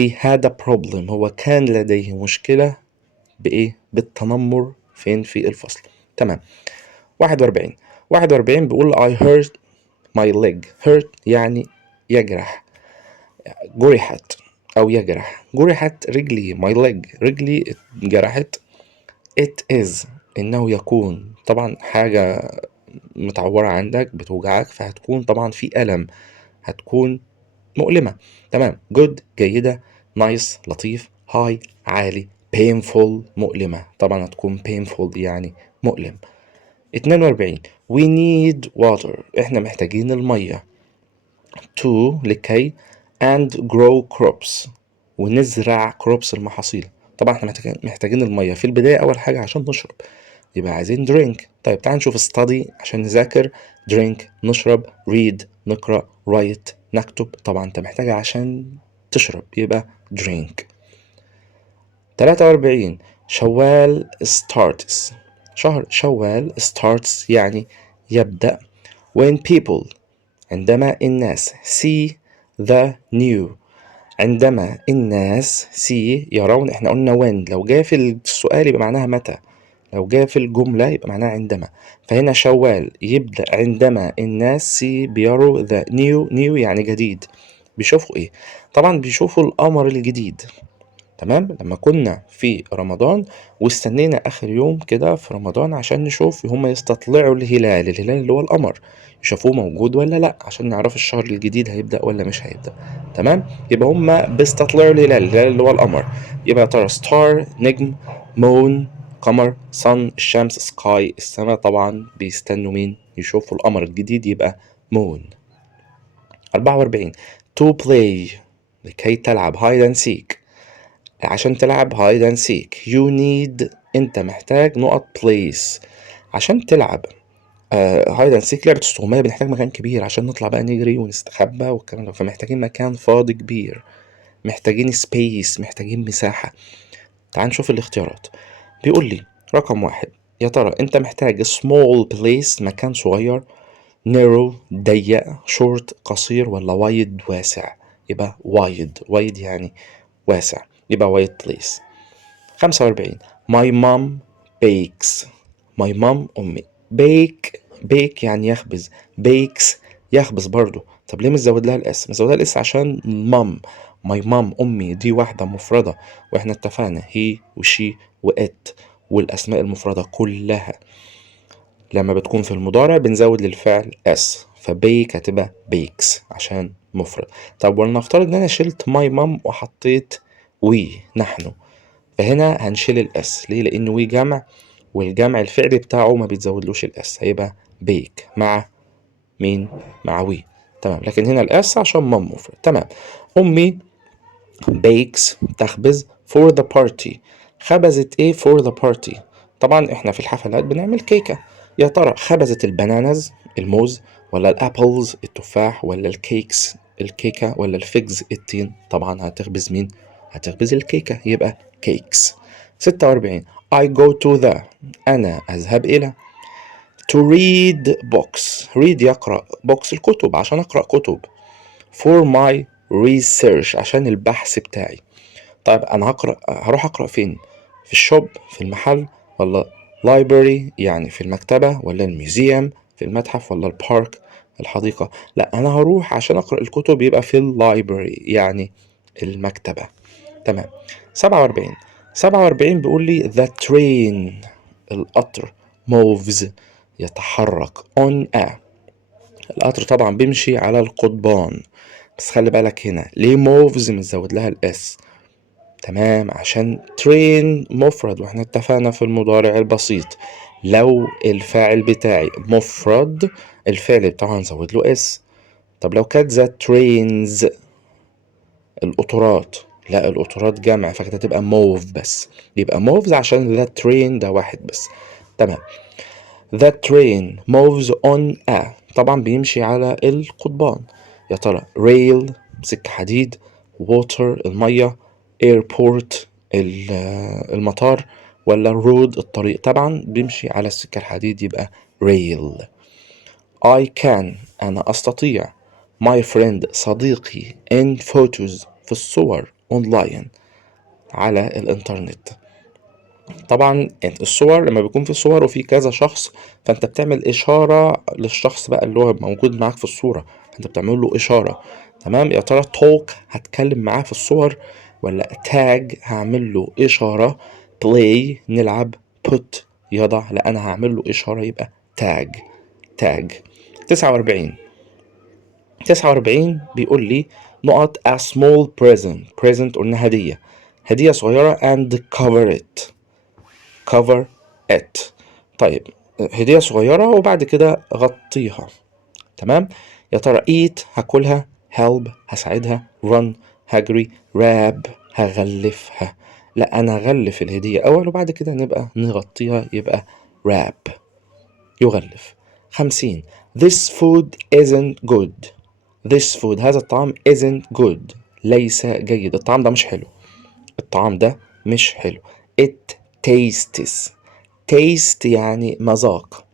he had a problem، هو كان لديه مشكلة بإيه؟ بالتنمر فين؟ في الفصل. تمام. 41. 41 بيقول I hurt my leg. hurt يعني يجرح، جرحت أو يجرح، جرحت رجلي، my leg، رجلي جرحت. it is، إنه يكون، طبعا حاجة متعورة عندك بتوجعك فهتكون طبعا في ألم، هتكون مؤلمة. تمام. good، جيدة، nice، لطيف، high، عالي، painful، مؤلمة. طبعا هتكون painful يعني مؤلم. 42. we need water، احنا محتاجين المية. to، لكي، and grow crops، ونزرع crops، المحاصيل. طبعا احنا محتاجين المية في البداية أول حاجة عشان نشرب، يبقى عايزين drink. طيب تعال نشوف study عشان نذاكر، drink، نشرب، read، نقرأ، write، نكتب. طبعا انت محتاجها عشان تشرب يبقى drink. 43. شوال starts، شهر شوال starts يعني يبدأ. when people، عندما الناس، see the new، عندما الناس see يرون. احنا قلنا when لو جاء في السؤال يبقى معناها متى، لو جاء في الجملة يبقى معناها عندما. فهنا شوال يبدأ عندما الناس see بيروا the new، new يعني جديد. بيشوفوا ايه؟ طبعا بيشوفوا القمر الجديد. تمام. لما كنا في رمضان واستنينا آخر يوم كده في رمضان عشان نشوف هم يستطلعوا الهلال اللي هو القمر، يشوفوه موجود ولا لأ عشان نعرف الشهر الجديد هيبدأ ولا مش هيبدأ. تمام. يبقى هم بيستطلعوا الهلال اللي هو القمر. يبقى ترى ستار، نجم، مون، قمر، صن، الشمس، سكاي، السماء. طبعا بيستنوا مين؟ يشوفوا القمر الجديد يبقى مون. 44. to play، لكي تلعب hide and seek، عشان تلعب هايد اند سيك you need، انت محتاج نقط place عشان تلعب هايد اند سيك. لعبة استغماية بنحتاج مكان كبير عشان نطلع بقى نجري ونستخبى والكلام ده، فمحتاجين مكان فاضي كبير، محتاجين سبيس، محتاجين مساحة. تعال نشوف الاختيارات. بيقول لي رقم 1، يا ترى انت محتاج small place، مكان صغير، narrow، ضيق، short، قصير، ولا wide، واسع. يبقى wide يعني واسع، يبقى wide place. 45. my mom bakes، my mom أمي، bake يعني يخبز، bakes يخبز برضو. طب ليه مزود لها الاس؟ مزود لها الاس عشان mom، my mom أمي دي واحدة مفردة، واحنا اتفقنا he وشي وات والأسماء المفردة كلها لما بتكون في المضارع بنزود للفعل اس، فبيك هتبقى bakes عشان مفرد. طب ولنفترض ان انا شلت my mom وحطيت we، نحن، فهنا هنشيل الاس. ليه؟ لان وي جمع، والجمع الفعلي بتاعه ما بيتزودلوش الاس، هيبقى بيك مع مين؟ مع وي. تمام. لكن هنا الاس عشان مام مفرد. تمام. امي bakes تخبز for the party، خبزت ايه for the party؟ طبعا احنا في الحفلات بنعمل كيكة، يا ترى خبزت البنانز، الموز، ولا الابلز، التفاح، ولا الكيكس، الكيكة، ولا الفيجز، التين؟ طبعا هتخبز مين؟ هتخبز الكيكة يبقى كيكس. 46. I go to the، أنا أذهب إلى، to read books، read يقرأ، books الكتب عشان أقرأ كتب، for my research عشان البحث بتاعي. طيب أنا هروح أقرأ فين؟ في الشوب، في المحل، ولا library يعني في المكتبة، ولا الميوزيوم في المتحف، ولا البارك الحديقة؟ لا أنا هروح عشان أقرأ الكتب يبقى في اللايبرري يعني المكتبة. تمام. 47 بيقول لي the train القطر moves يتحرك on a القطر طبعا بيمشي على القضبان، بس خلي بالك هنا ليه moves مزود لها الاس؟ تمام، عشان train مفرد واحنا اتفقنا في المضارع البسيط لو الفاعل بتاعي مفرد الفعل طبعا نزود له اس. طب لو كانت the trains القطارات، لا القطارات جمع فكده تبقى موف بس، يبقى موفز عشان the train ده واحد بس. تمام. the train moves on a طبعا بيمشي على القضبان. يا ترى rail سكة حديد، water المية، airport المطار، ولا road الطريق؟ طبعا بيمشي على السكة الحديد يبقى rail. I can أنا أستطيع my friend صديقي in photos في الصور online على الإنترنت. طبعا الصور لما بيكون في صور وفي كذا شخص فأنت بتعمل إشارة للشخص بقى اللي هو موجود معاك في الصورة، فأنت بتعمل له إشارة. تمام. يا ترى talk هتكلم معاه في الصور، ولا tag هعمل له إشارة، play نلعب، put يضع، لا أنا هعمل له إشارة يبقى tag. 49 بيقول لي نقط a small present قلنا هدية صغيرة and cover it. طيب هدية صغيرة وبعد كده غطيها. تمام. يا ترى eat هاكلها، help هساعدها، run هجري، wrap هغلفها. لا أنا هغلف الهدية أول وبعد كده نبقى نغطيها يبقى wrap يغلف. 50 this food isn't good. this food هذا الطعام isn't good ليس جيد، الطعام ده مش حلو، الطعام ده مش حلو. it taste يعني مذاق،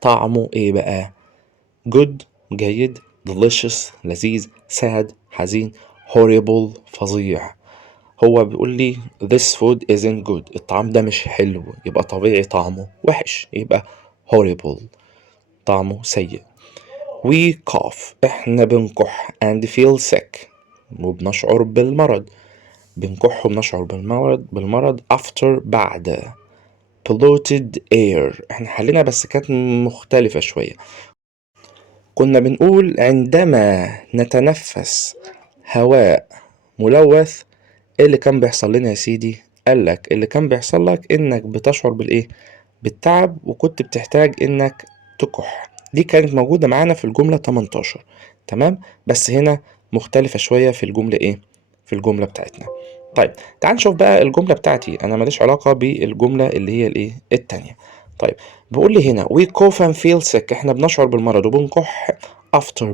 طعمه ايه بقى؟ good جيد، delicious لذيذ، sad حزين، horrible فظيع. هو بيقول لي this food isn't good الطعام ده مش حلو، يبقى طبيعي طعمه وحش، يبقى horrible طعمه سيء. we cough احنا بنكح and feel sick وبنشعر بالمرض، بنكح وبنشعر بالمرض after بعد. polluted air احنا حلنا بس كانت مختلفة شوية، كنا بنقول عندما نتنفس هواء ملوث ايه اللي كان بيحصل لنا يا سيدي؟ قالك اللي كان بيحصل لك انك بتشعر بالايه؟ بالتعب، وكنت بتحتاج انك تكح. دي كانت موجودة معانا في الجملة 18. تمام. بس هنا مختلفة شوية في الجملة ايه؟ في الجملة بتاعتنا. طيب تعال نشوف بقى الجملة بتاعتي، انا ماليش علاقة بالجملة اللي هي الايه التانية. طيب بيقول لي هنا we cough and feel sick احنا بنشعر بالمرض وبنكح after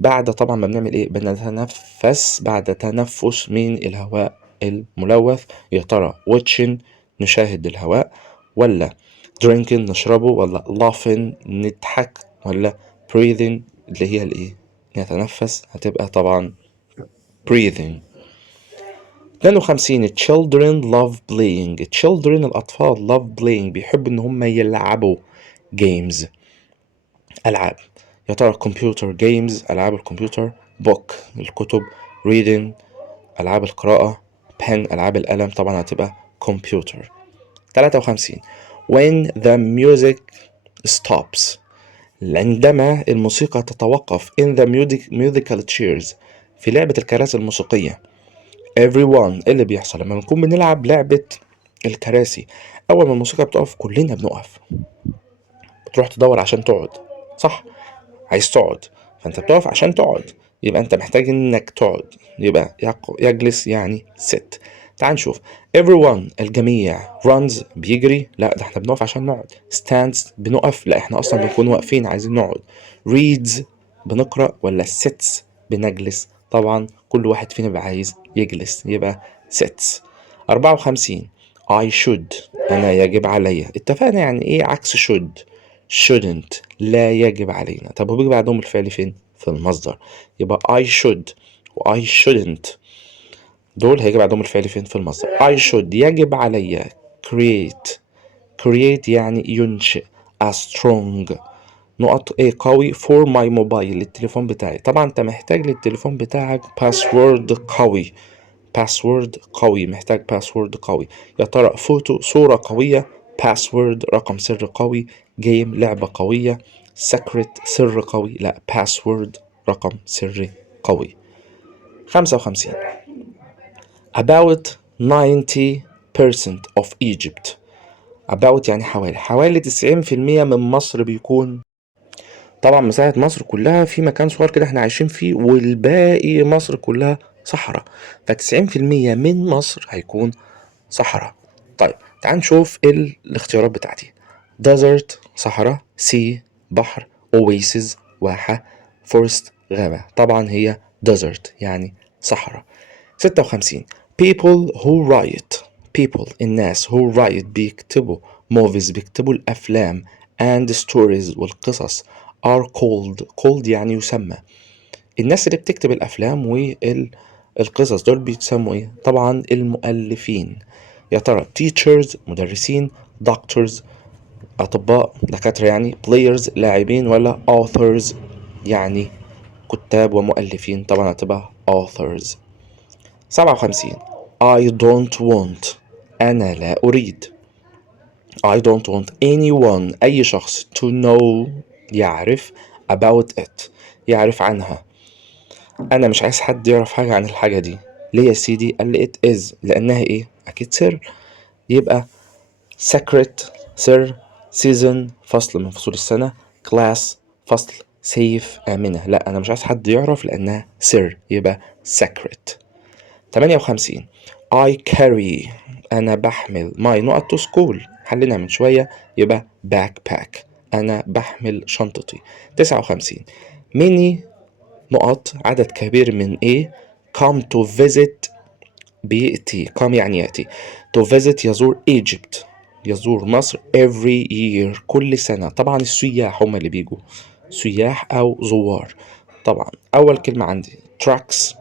بعد طبعا ما بنعمل ايه؟ بنتنفس بعد تنفس من الهواء الملوث. يا ترى watching نشاهد الهواء، ولا drinking نشربه، ولا laughing نضحك، ولا breathing اللي هي الايه نتنفس؟ هتبقى طبعا breathing. 52 children love playing children الأطفال love playing بيحبوا إن هم يلعبوا games ألعاب. يا ترى computer games ألعاب الكمبيوتر، book الكتب، reading ألعاب القراءة، pen ألعاب القلم، طبعا هتبقى computer. 53 when the music stops عندما الموسيقى تتوقف in the musical chairs في لعبة الكراسي الموسيقية. everyone اللي بيحصل لما نكون بنلعب لعبة الكراسي أول ما الموسيقى بتقف كلنا بنقف، بتروح تدور عشان تقعد، صح؟ عايز تقعد فأنت بتقف عشان تقعد، يبقى أنت محتاج إنك تقعد، يبقى يجلس يعني sit. تعال نشوف everyone الجميع، runs بيجري، لا ده احنا بنقف عشان نقعد، stands بنقف، لا احنا أصلا بنكون واقفين عايزين نقعد، reads بنقرأ، ولا sits بنجلس؟ طبعا كل واحد فينا بقى عايز يجلس يبقى sits. 54 I should أنا يجب علي، اتفقنا يعني إيه عكس shouldn't لا يجب علينا. طب وبيجي بعدهم الفعل فين؟ في المصدر، يبقى I should و I shouldn't دول هيجي بعدهم الفعل فين؟ في المصدر. I should يجب علي create يعني ينشئ a strong نقط ايه قوي for my mobile للتليفون بتاعي. طبعا انت محتاج للتليفون بتاعك باسورد قوي، باسورد قوي، محتاج باسورد قوي. يا ترى فوتو صورة قوية، باسورد رقم سر قوي، جيم لعبة قوية، سكرت سر قوي، لا باسورد رقم سري قوي. 55 about 90% of Egypt. about يعني حوالي 90% من مصر بيكون، طبعا مساحة مصر كلها في مكان صغير كده احنا عايشين فيه، والباقي مصر كلها صحراء، ف90% من مصر هيكون صحراء. طيب تعال نشوف الاختيارات بتاعتي. desert صحراء، sea بحر، oasis واحة، forest غابة. طبعا هي desert يعني صحراء. 56 people who write، people الناس who write بيكتبوا movies بيكتبوا الأفلام and stories والقصص are called يعني يسمى. الناس اللي بتكتب الأفلام والقصص دول بيتسموا ايه؟ طبعا المؤلفين. يا ترى teachers مدرسين، doctors أطباء دكاترة يعني، players لاعبين، ولا authors يعني كتاب ومؤلفين؟ طبعا هتبقى authors. 57 I don't want أنا لا أريد، I don't want anyone أي شخص to know يعرف about it يعرف عنها. أنا مش عايز حد يعرف حاجة عن الحاجة دي. ليه يا سيدي؟ قال لي it is لأنها إيه؟ أكيد سر، يبقى secret سر، season فصل من فصول السنة، class فصل، safe آمنة. لا أنا مش عايز حد يعرف لأنها سر، يبقى secret. 58 I carry أنا بحمل my نقط to school حلنا من شوية، يبقى backpack أنا بحمل شنطتي. 59 many نقط عدد كبير من إيه come to visit بيأتي، come يعني يأتي، to visit يزور Egypt يزور مصر every year كل سنة. طبعا السياح هم اللي بيجوا، سياح أو زوار. طبعا أول كلمة عندي trucks،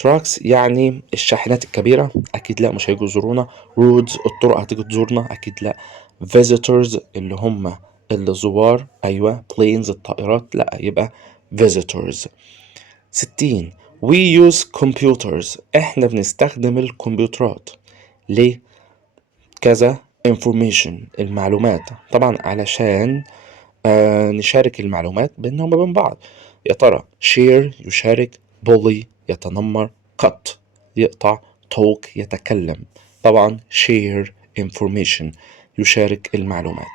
trucks يعني الشاحنات الكبيرة، أكيد لا مش هيجوا يزورونا. roads الطرق هتيجي تزورنا، أكيد لا. visitors اللي هم الزوار، أيوة. planes الطائرات، لا يبقى visitors. 60 we use computers احنا بنستخدم الكمبيوترات. ليه؟ كذا information المعلومات، طبعا علشان نشارك المعلومات بيننا وبين بعض. يا ترى share يشارك، bully يتنمر، cut يقطع، talk يتكلم. طبعا share information يشارك المعلومات.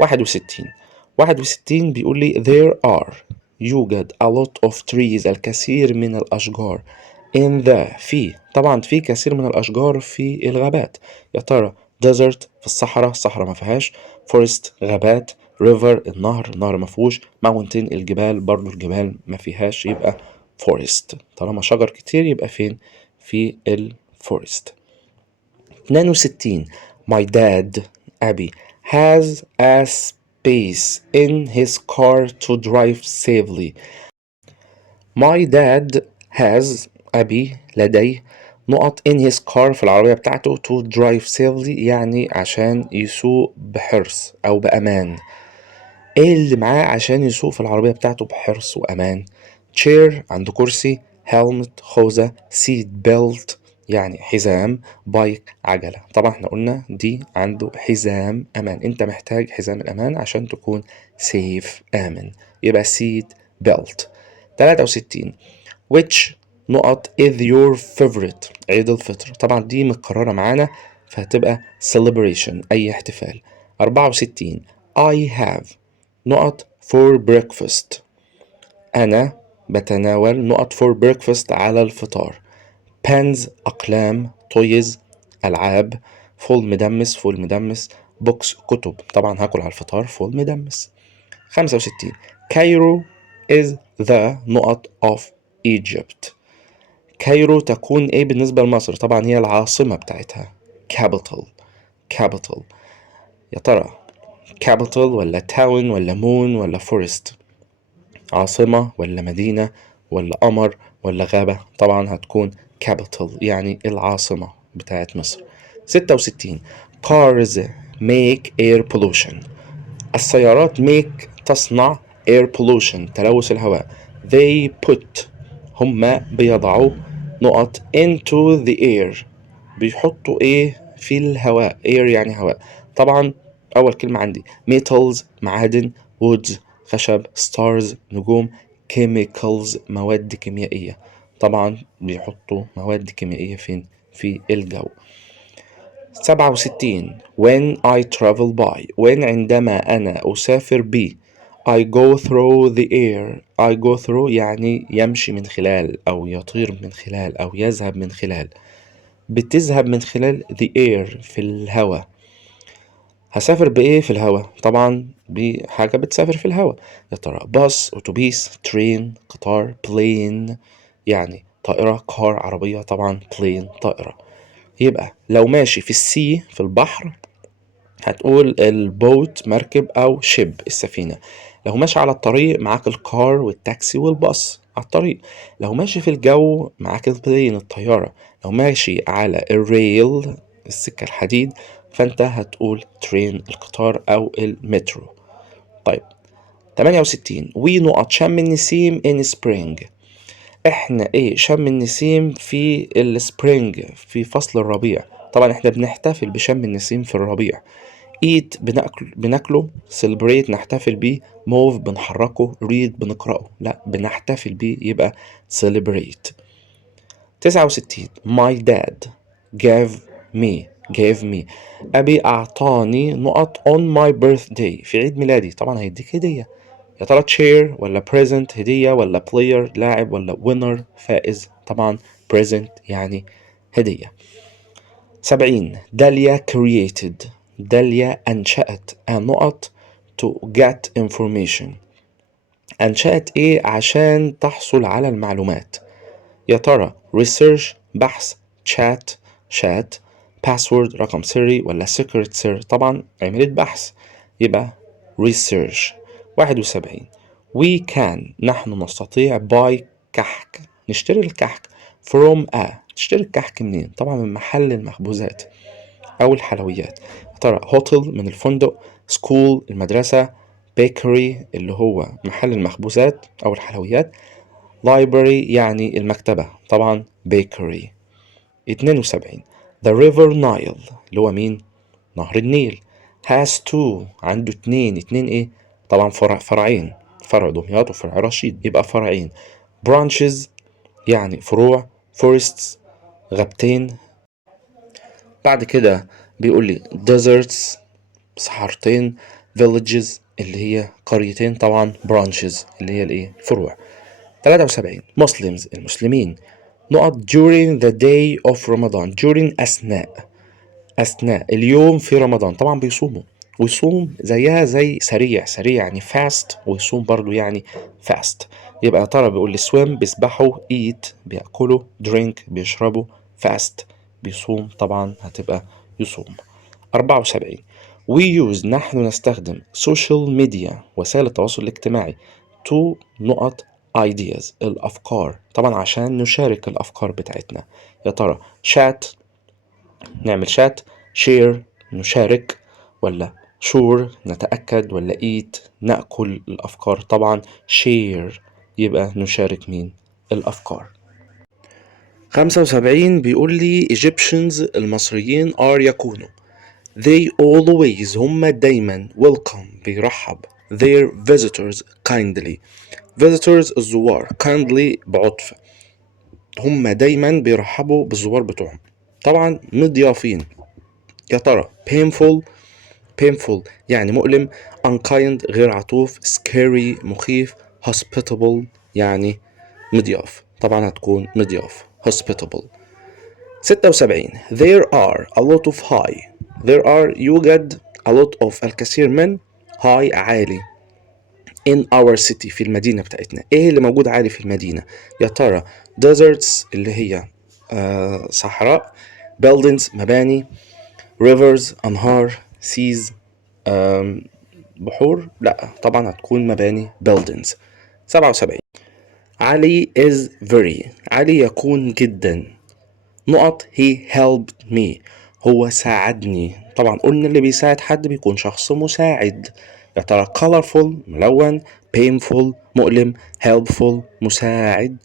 61 بيقول لي there are يوجد a lot of trees الكثير من الأشجار in the في، طبعا في كثير من الأشجار في الغابات. يا ترى desert في الصحراء، الصحراء ما فيهاش، forest غابات، river النهر ما فيهوش، mountain الجبال برضو الجبال ما فيهاش، يبقى forest. طالما شجر كتير يبقى فين؟ في الفورست. 62 my dad أبي has a space in his car to drive safely. My dad has أبي لديه نقط in his car في العربية بتاعته to drive safely يعني عشان يسوق بحرص أو بأمان. ايه اللي معاه عشان يسوق في العربية بتاعته بحرص وأمان؟ chair عنده كرسي، helmet خوذة، seat belt يعني حزام، بايك عجلة. طبعا احنا قلنا دي عنده حزام أمان، انت محتاج حزام الأمان عشان تكون safe آمن، يبقى seat belt. 63 which نقط is your favorite عيد الفطر. طبعا دي متكررة معانا فهتبقى celebration أي احتفال. 64 I have نقط for breakfast أنا بتناول نقط for breakfast على الفطار. pens أقلام، toys ألعاب، فول مدمس، books كتب. طبعا هاكل على الفطار فول مدمس. 65 كايرو is the نقط of Egypt. كايرو تكون ايه بالنسبة لمصر؟ طبعا هي العاصمة بتاعتها capital. يا ترى capital ولا town ولا moon ولا forest؟ عاصمة ولا مدينة ولا قمر ولا غابة؟ طبعا هتكون capital يعني العاصمة بتاعت مصر. 66 cars make air pollution السيارات make تصنع air pollution تلوث الهواء. they put هم بيضعوا نقط into the air بيحطوا ايه في الهواء. air يعني هواء. طبعا اول كلمة عندي metals معادن، woods خشب، stars نجوم، chemicals مواد كيميائية. طبعا بيحطوا مواد كيميائية فين؟ في الجو. 67 when I travel by when عندما أنا أسافر ب I go through the air I go through يعني يمشي من خلال أو يطير من خلال أو يذهب من خلال. بتذهب من خلال the air في الهواء. هسافر بإيه في الهواء؟ طبعا بحاجة بتسافر في الهواء. يا ترى باص، أتوبيس، ترين، قطار، بلين يعني طائرة، كار عربية، طبعا بلين طائرة. يبقى لو ماشي في السي في البحر هتقول البوت مركب أو شيب السفينة. لو ماشي على الطريق معاك الكار والتاكسي والباص على الطريق. لو ماشي في الجو معاك البلين الطيارة. لو ماشي على الريل السكة الحديد فانت هتقول ترين القطار أو المترو. طيب 68 وي نقط شم النسيم in spring احنا ايه شم النسيم في السبرينج في فصل الربيع. طبعا احنا بنحتفل بشم النسيم في الربيع. eat بناكله celebrate نحتفل بيه move بنحركه read بنقرأه. لا بنحتفل بيه يبقى celebrate. 69 my dad gave me أبي أعطاني نقط on my birthday في عيد ميلادي. طبعا هيديك هدية. يا ترى chair ولا present هدية ولا player لاعب ولا winner فائز. طبعا present يعني هدية. 70 داليا created داليا أنشأت نقط to get information أنشأت إيه عشان تحصل على المعلومات. يا ترى research بحث، chat password رقم سري ولا secret سر. طبعا عملت بحث يبقى research. 71 we can نحن نستطيع buy كحك نشتري الكحك from تشتري الكحك منين؟ طبعا من محل المخبوزات أو الحلويات. يا ترى هوتل من الفندق، سكول المدرسة، بيكري اللي هو محل المخبوزات أو الحلويات، library يعني المكتبة. طبعا bakery. 72 the river Nile اللي هو مين؟ نهر النيل has two عنده اتنين ايه؟ طبعا فرعين، فرع دمياط وفرع رشيد يبقى فرعين. branches يعني فروع، forests غابتين. بعد كده بيقول لي deserts صحارتين، villages اللي هي قريتين، طبعا branches اللي هي الايه؟ فروع. 73 Muslims المسلمين نقط during the day of Ramadan during أثناء اليوم في رمضان. طبعا بيصوموا ويصوم زيها زي سريع يعني fast ويصوم برضو يعني fast. يبقى يا ترى بيقول لي swim بيسبحوا، eat بيأكلوا، drink بيشربوا، fast بيصوم. طبعا هتبقى يصوم. 74 we use نحن نستخدم social media وسائل التواصل الاجتماعي to نقط ideas الأفكار. طبعا عشان نشارك الأفكار بتاعتنا. يا ترى chat نعمل شات، share نشارك، ولا sure نتأكد، ولا eat نأكل الأفكار. طبعا share يبقى نشارك مين؟ الأفكار. 75 بيقول لي Egyptians المصريين يكونوا they always هم دايما welcome بيرحب their visitors kindly visitors الزوار kindly بعطف. هم دايما بيرحبوا بالزوار بتوعهم. طبعا مضيافين. يا ترى painful يعني مؤلم، unkind غير عطوف، scary مخيف، hospitable يعني مضياف. طبعا هتكون مضياف hospitable. 76 there are a lot of يوجد a lot of الكثير من high عالي in our city في المدينة بتاعتنا. ايه اللي موجود عالي في المدينة؟ يا ترى deserts اللي هي صحراء، buildings مباني، rivers أنهار، seas بحور. لا طبعا هتكون مباني buildings. 77 علي is very علي يكون جدا نقط he helped me هو ساعدني. طبعا قلنا اللي بيساعد حد بيكون شخص مساعد. يا ترى colorful ملون، painful مؤلم، helpful مساعد،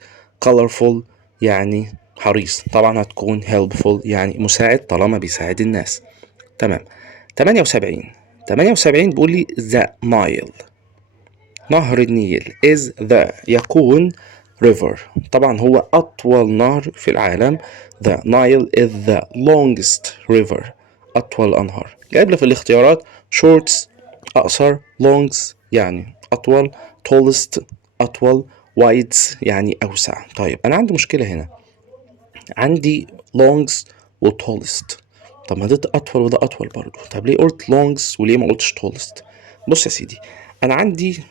colorful يعني حريص. طبعا هتكون helpful يعني مساعد طالما بيساعد الناس. تمام. 78 بيقول لي the Nile نهر النيل is the يكون river. طبعا هو أطول نهر في العالم. the Nile is the longest river أطول أنهار. جايب لي في الاختيارات shorts أقصر، longs يعني أطول، tallest أطول، wides يعني أوسع. طيب أنا عندي مشكلة هنا، عندي longs و tallest. طب ما ده أطول وده أطول برضو، طب ليه قلت longs وليه ما قلتش tallest؟ بص يا سيدي، أنا عندي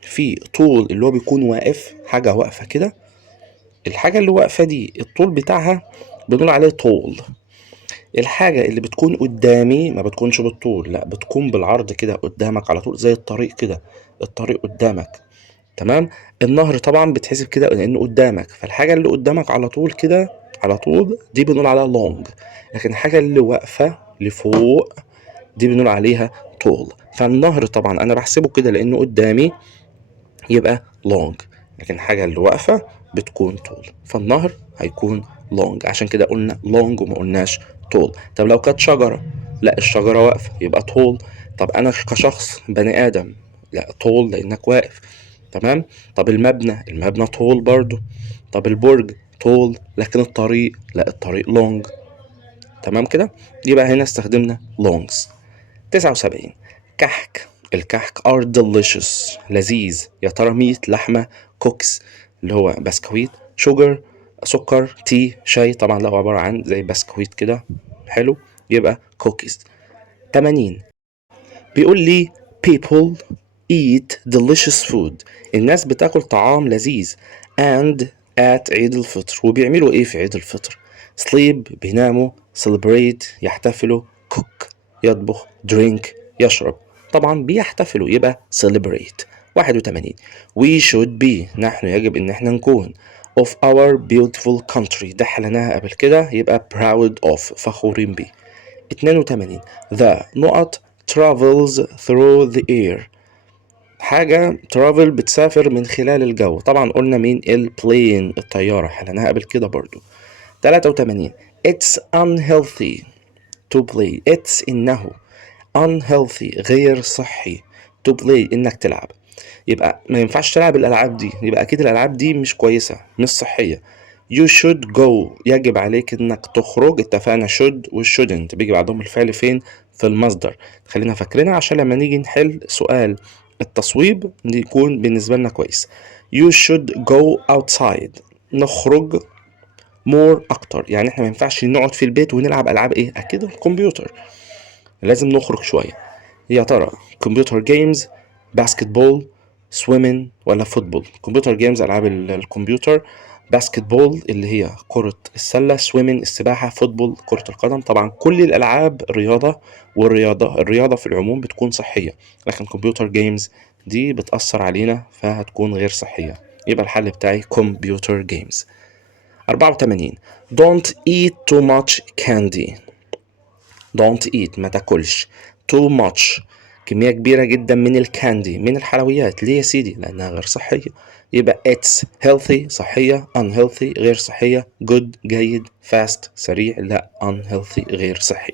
في طول اللي هو بيكون واقف، حاجة واقفة كده، الحاجة اللي واقفة دي الطول بتاعها بنقول عليه طول. الحاجة اللي بتكون قدامي ما بتكونش بالطول، لا بتكون بالعرض كده قدامك على طول، زي الطريق كده، الطريق قدامك. تمام. النهر طبعا بتحسب كده لانه قدامك، فالحاجة اللي قدامك على طول كده، على طول دي بنقول عليها long. لكن الحاجة اللي واقفة لفوق دي بنقول عليها طول. فالنهر طبعا انا بحسبه كده لانه قدامي يبقى long، لكن الحاجة اللي واقفة بتكون طول، فالنهر هيكون long. عشان كده قلنا long وما قلناش طول. طب لو كانت شجرة، لا الشجرة واقفة يبقى طول. طب أنا كشخص بني آدم، لا طول لأنك واقف. تمام. طب المبنى طول برضو. طب البرج طول، لكن الطريق لا الطريق long. تمام كده. يبقى هنا استخدمنا longs. 79 كحك. الكحك are delicious لذيذ. يا ترى ميت لحمة، cookies اللي هو بسكويت، sugar سكر، تي شاي، طبعا لو عبارة عن زي بسكويت كده حلو يبقى cookies. 80 بيقول لي people eat delicious food الناس بتاكل طعام لذيذ and at عيد الفطر. وبيعملوا ايه في عيد الفطر؟ sleep بيناموا، celebrate يحتفلوا، cook يطبخ، drink يشرب. طبعا بيحتفلوا يبقى celebrate. 81 we should be نحن يجب ان احنا نكون of our beautiful country ده حلناها قبل كده يبقى proud of فخورين بيه. 82 the نقط travels through the air حاجة travel بتسافر من خلال الجو. طبعا قلنا مين؟ البلين الطيارة حلناها قبل كده برضو. 83 it's unhealthy to play it's إنه unhealthy غير صحي to play إنك تلعب. يبقى ما ينفعش تلعب الألعاب دي، يبقى أكيد الألعاب دي مش كويسة مش صحية. you should go يجب عليك إنك تخرج. اتفقنا should و shouldn't بيجي بعدهم الفعل فين؟ في المصدر. خلينا فاكرينها عشان لما نيجي نحل سؤال التصويب يكون بالنسبة لنا كويس. you should go outside نخرج more أكتر، يعني احنا ما ينفعش نقعد في البيت ونلعب ألعاب ايه؟ أكيد الكمبيوتر، لازم نخرج شوية. يا ترى كمبيوتر جيمز، باسكت بول، سويمين ولا فوتبول؟ كمبيوتر جيمز ألعاب الكمبيوتر، باسكت بول اللي هي كرة السلة، سويمين السباحة، فوتبول كرة القدم. طبعا كل الألعاب رياضة، الرياضة في العموم بتكون صحية، لكن كمبيوتر جيمز دي بتأثر علينا فهتكون غير صحية. يبقى الحل بتاعي كمبيوتر جيمز. 84 don't eat too much candy don't eat ما تاكلش too much كمية كبيرة جدا من الكاندي من الحلويات. ليه يا سيدي؟ لأنها غير صحية. يبقى it's healthy صحية، unhealthy غير صحية، good جيد، fast سريع، لا unhealthy غير صحي.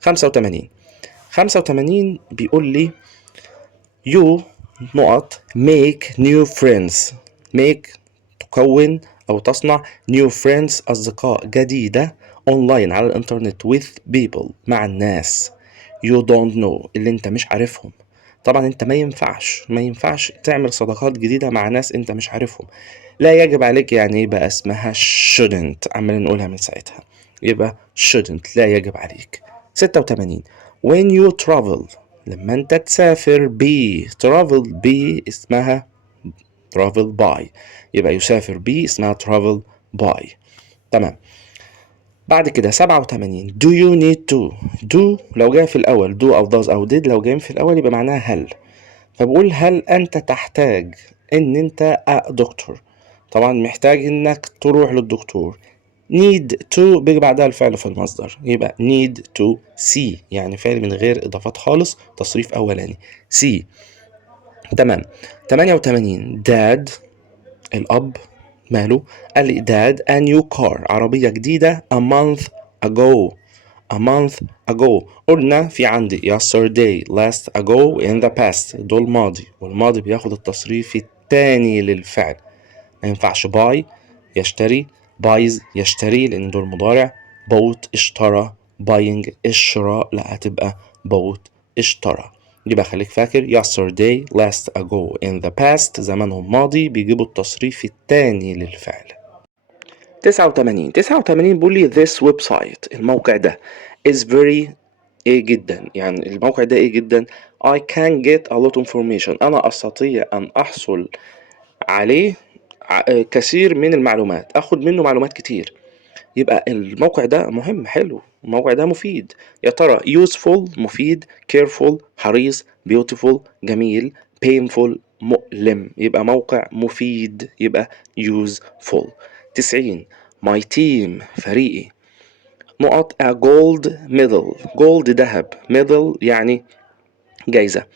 85 بيقول لي you نقط make new friends make تكون أو تصنع new friends أصدقاء جديدة online على الإنترنت with people مع الناس you don't know اللي أنت مش عارفهم. طبعا أنت ما ينفعش تعمل صداقات جديدة مع ناس أنت مش عارفهم. لا يجب عليك يعني يبقى اسمها shouldn't عمال نقولها من ساعتها يبقى shouldn't لا يجب عليك. 86 when you travel لما أنت تسافر travel اسمها travel by يبقى يسافر بي اسمها travel by. تمام. بعد كده 87 do you need to do لو جاي في الأول do أو does أو did لو جاي في الأول يبقى معناها هل. فبقول هل أنت تحتاج إن أنت دكتور. طبعا محتاج إنك تروح للدكتور need to بيجي بعدها الفعل في المصدر، يبقى need to see يعني فعل من غير إضافات خالص، تصريف أولاني see. تمام. 88 dad الأب ماله؟ قال لي dad a new car عربية جديدة a month ago. a month ago قلنا في عندي yesterday last ago in the past دول ماضي، والماضي بياخد التصريف التاني للفعل. ما ينفعش buy يشتري، buys يشتري لأن دول مضارع، bought اشترى، buying الشراء لا هتبقى bought اشترى. يبقى خليك فاكر yesterday last ago in the past زمانهم ماضي بيجيبوا التصريف التاني للفعل. 89 بيقول لي this website الموقع ده is very ايه جدا، يعني الموقع ده ايه جدا. I can get a lot of information أنا أستطيع أن أحصل عليه كثير من المعلومات، أخد منه معلومات كتير. يبقى الموقع ده مهم حلو، الموقع ده مفيد. يا ترى useful مفيد، careful حريص، beautiful جميل، painful مؤلم، يبقى موقع مفيد يبقى useful. 90 my team فريقي نقط a gold medal gold ذهب medal يعني جايزة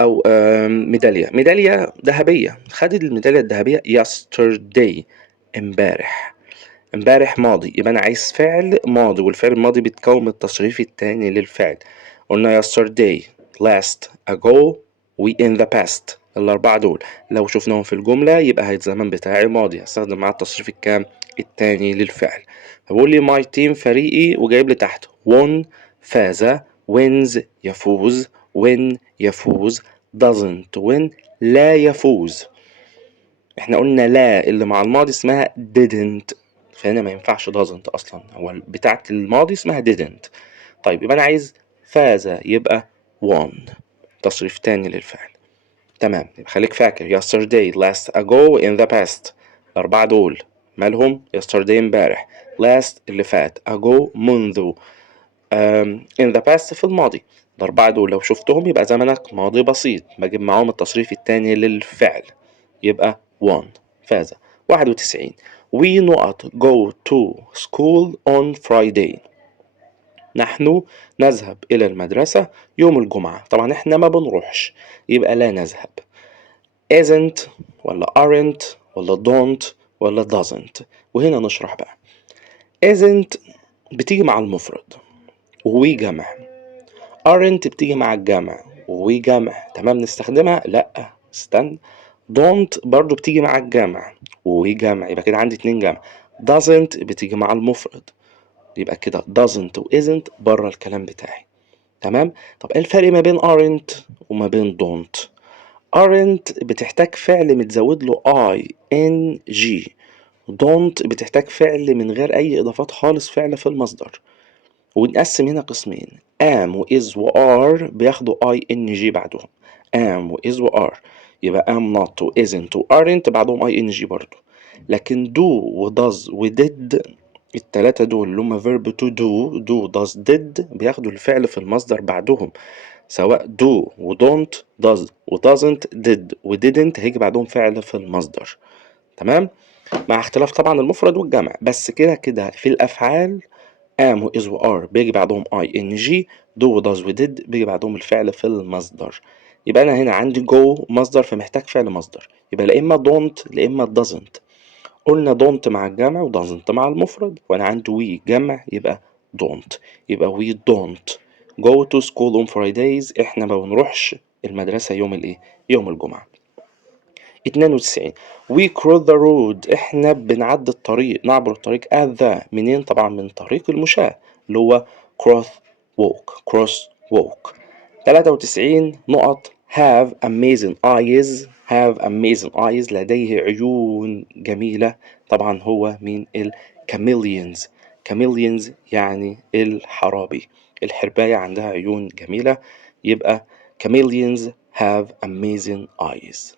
أو ميدالية ذهبية، خد الميدالية الذهبية yesterday امبارح ماضي، يبقى أنا عايز فعل ماضي، والفعل الماضي بيتكون من التصريف التاني للفعل. قلنا yesterday last ago و in the past الأربعة دول لو شفناهم في الجملة يبقى الزمن بتاعي ماضي، هستخدم معاه التصريف الكام التاني للفعل. فبقول لي my team فريقي وجايب لي تحت won فاز، wins يفوز، win يفوز، doesn't win لا يفوز. احنا قلنا لا اللي مع الماضي اسمها didn't، فهنا ما ينفعش doesn't اصلا، هو بتاعة الماضي اسمها didn't. طيب يبقى انا عايز فاز يبقى won، تصريف تاني للفعل. تمام. يبقى خليك فاكر yesterday last ago in the past الأربعة دول مالهم؟ yesterday امبارح، last اللي فات، ago منذ، in the past في الماضي. الأربعة دول لو شفتهم يبقى زمنك ماضي بسيط، بجيب معاهم التصريف التاني للفعل يبقى won فاز. 91 we not go to school on Friday نحن نذهب إلى المدرسة يوم الجمعة. طبعا احنا ما بنروحش يبقى لا نذهب. isn't ولا aren't ولا don't ولا doesn't. وهنا نشرح بقى. isn't بتيجي مع المفرد وجمع، aren't بتيجي مع الجمع وجمع، تمام نستخدمها؟ لا استنى. don't برضو بتيجي مع الجمع وجمع، يبقى كده عندي اتنين جمع. doesn't بتيجي مع المفرد، يبقى كده doesn't و isn't بره الكلام بتاعي. تمام. طب ايه الفرق ما بين aren't وما بين don't؟ aren't بتحتاج فعل متزود له ing، don't بتحتاج فعل من غير اي اضافات خالص، فعل في المصدر. ونقسم هنا قسمين am و is و are بياخدوا ing بعدهم، am و is و are، يبقى am not و isn't و aren't بعدهم ing برضو. لكن do و does و did التلاتة دول اللي هما verb to do does did بياخدوا الفعل في المصدر بعدهم، سواء do و don't does و doesn't did و didn't هيجي بعدهم فعل في المصدر. تمام. مع اختلاف طبعا المفرد والجمع، بس كده في الأفعال am و is و are بيجي بعدهم ing، do و does و did بيجي بعدهم الفعل في المصدر. يبقى أنا هنا عندي go مصدر فمحتاج فعل مصدر، يبقى لا إما don't لا إما doesn't. قلنا don't مع الجمع و doesn't مع المفرد، وأنا عندي we جمع يبقى don't، يبقى we don't go to school on Fridays إحنا ما بنروحش المدرسة يوم الإيه؟ يوم الجمعة. 92 we cross the road احنا بنعدي الطريق، نعبر الطريق at the منين؟ طبعا من طريق المشاة اللي هو cross walk. 93 نقط have amazing eyes لديه عيون جميلة، طبعا هو من chameleons يعني الحرابي، الحرباية عندها عيون جميلة، يبقى chameleons have amazing eyes.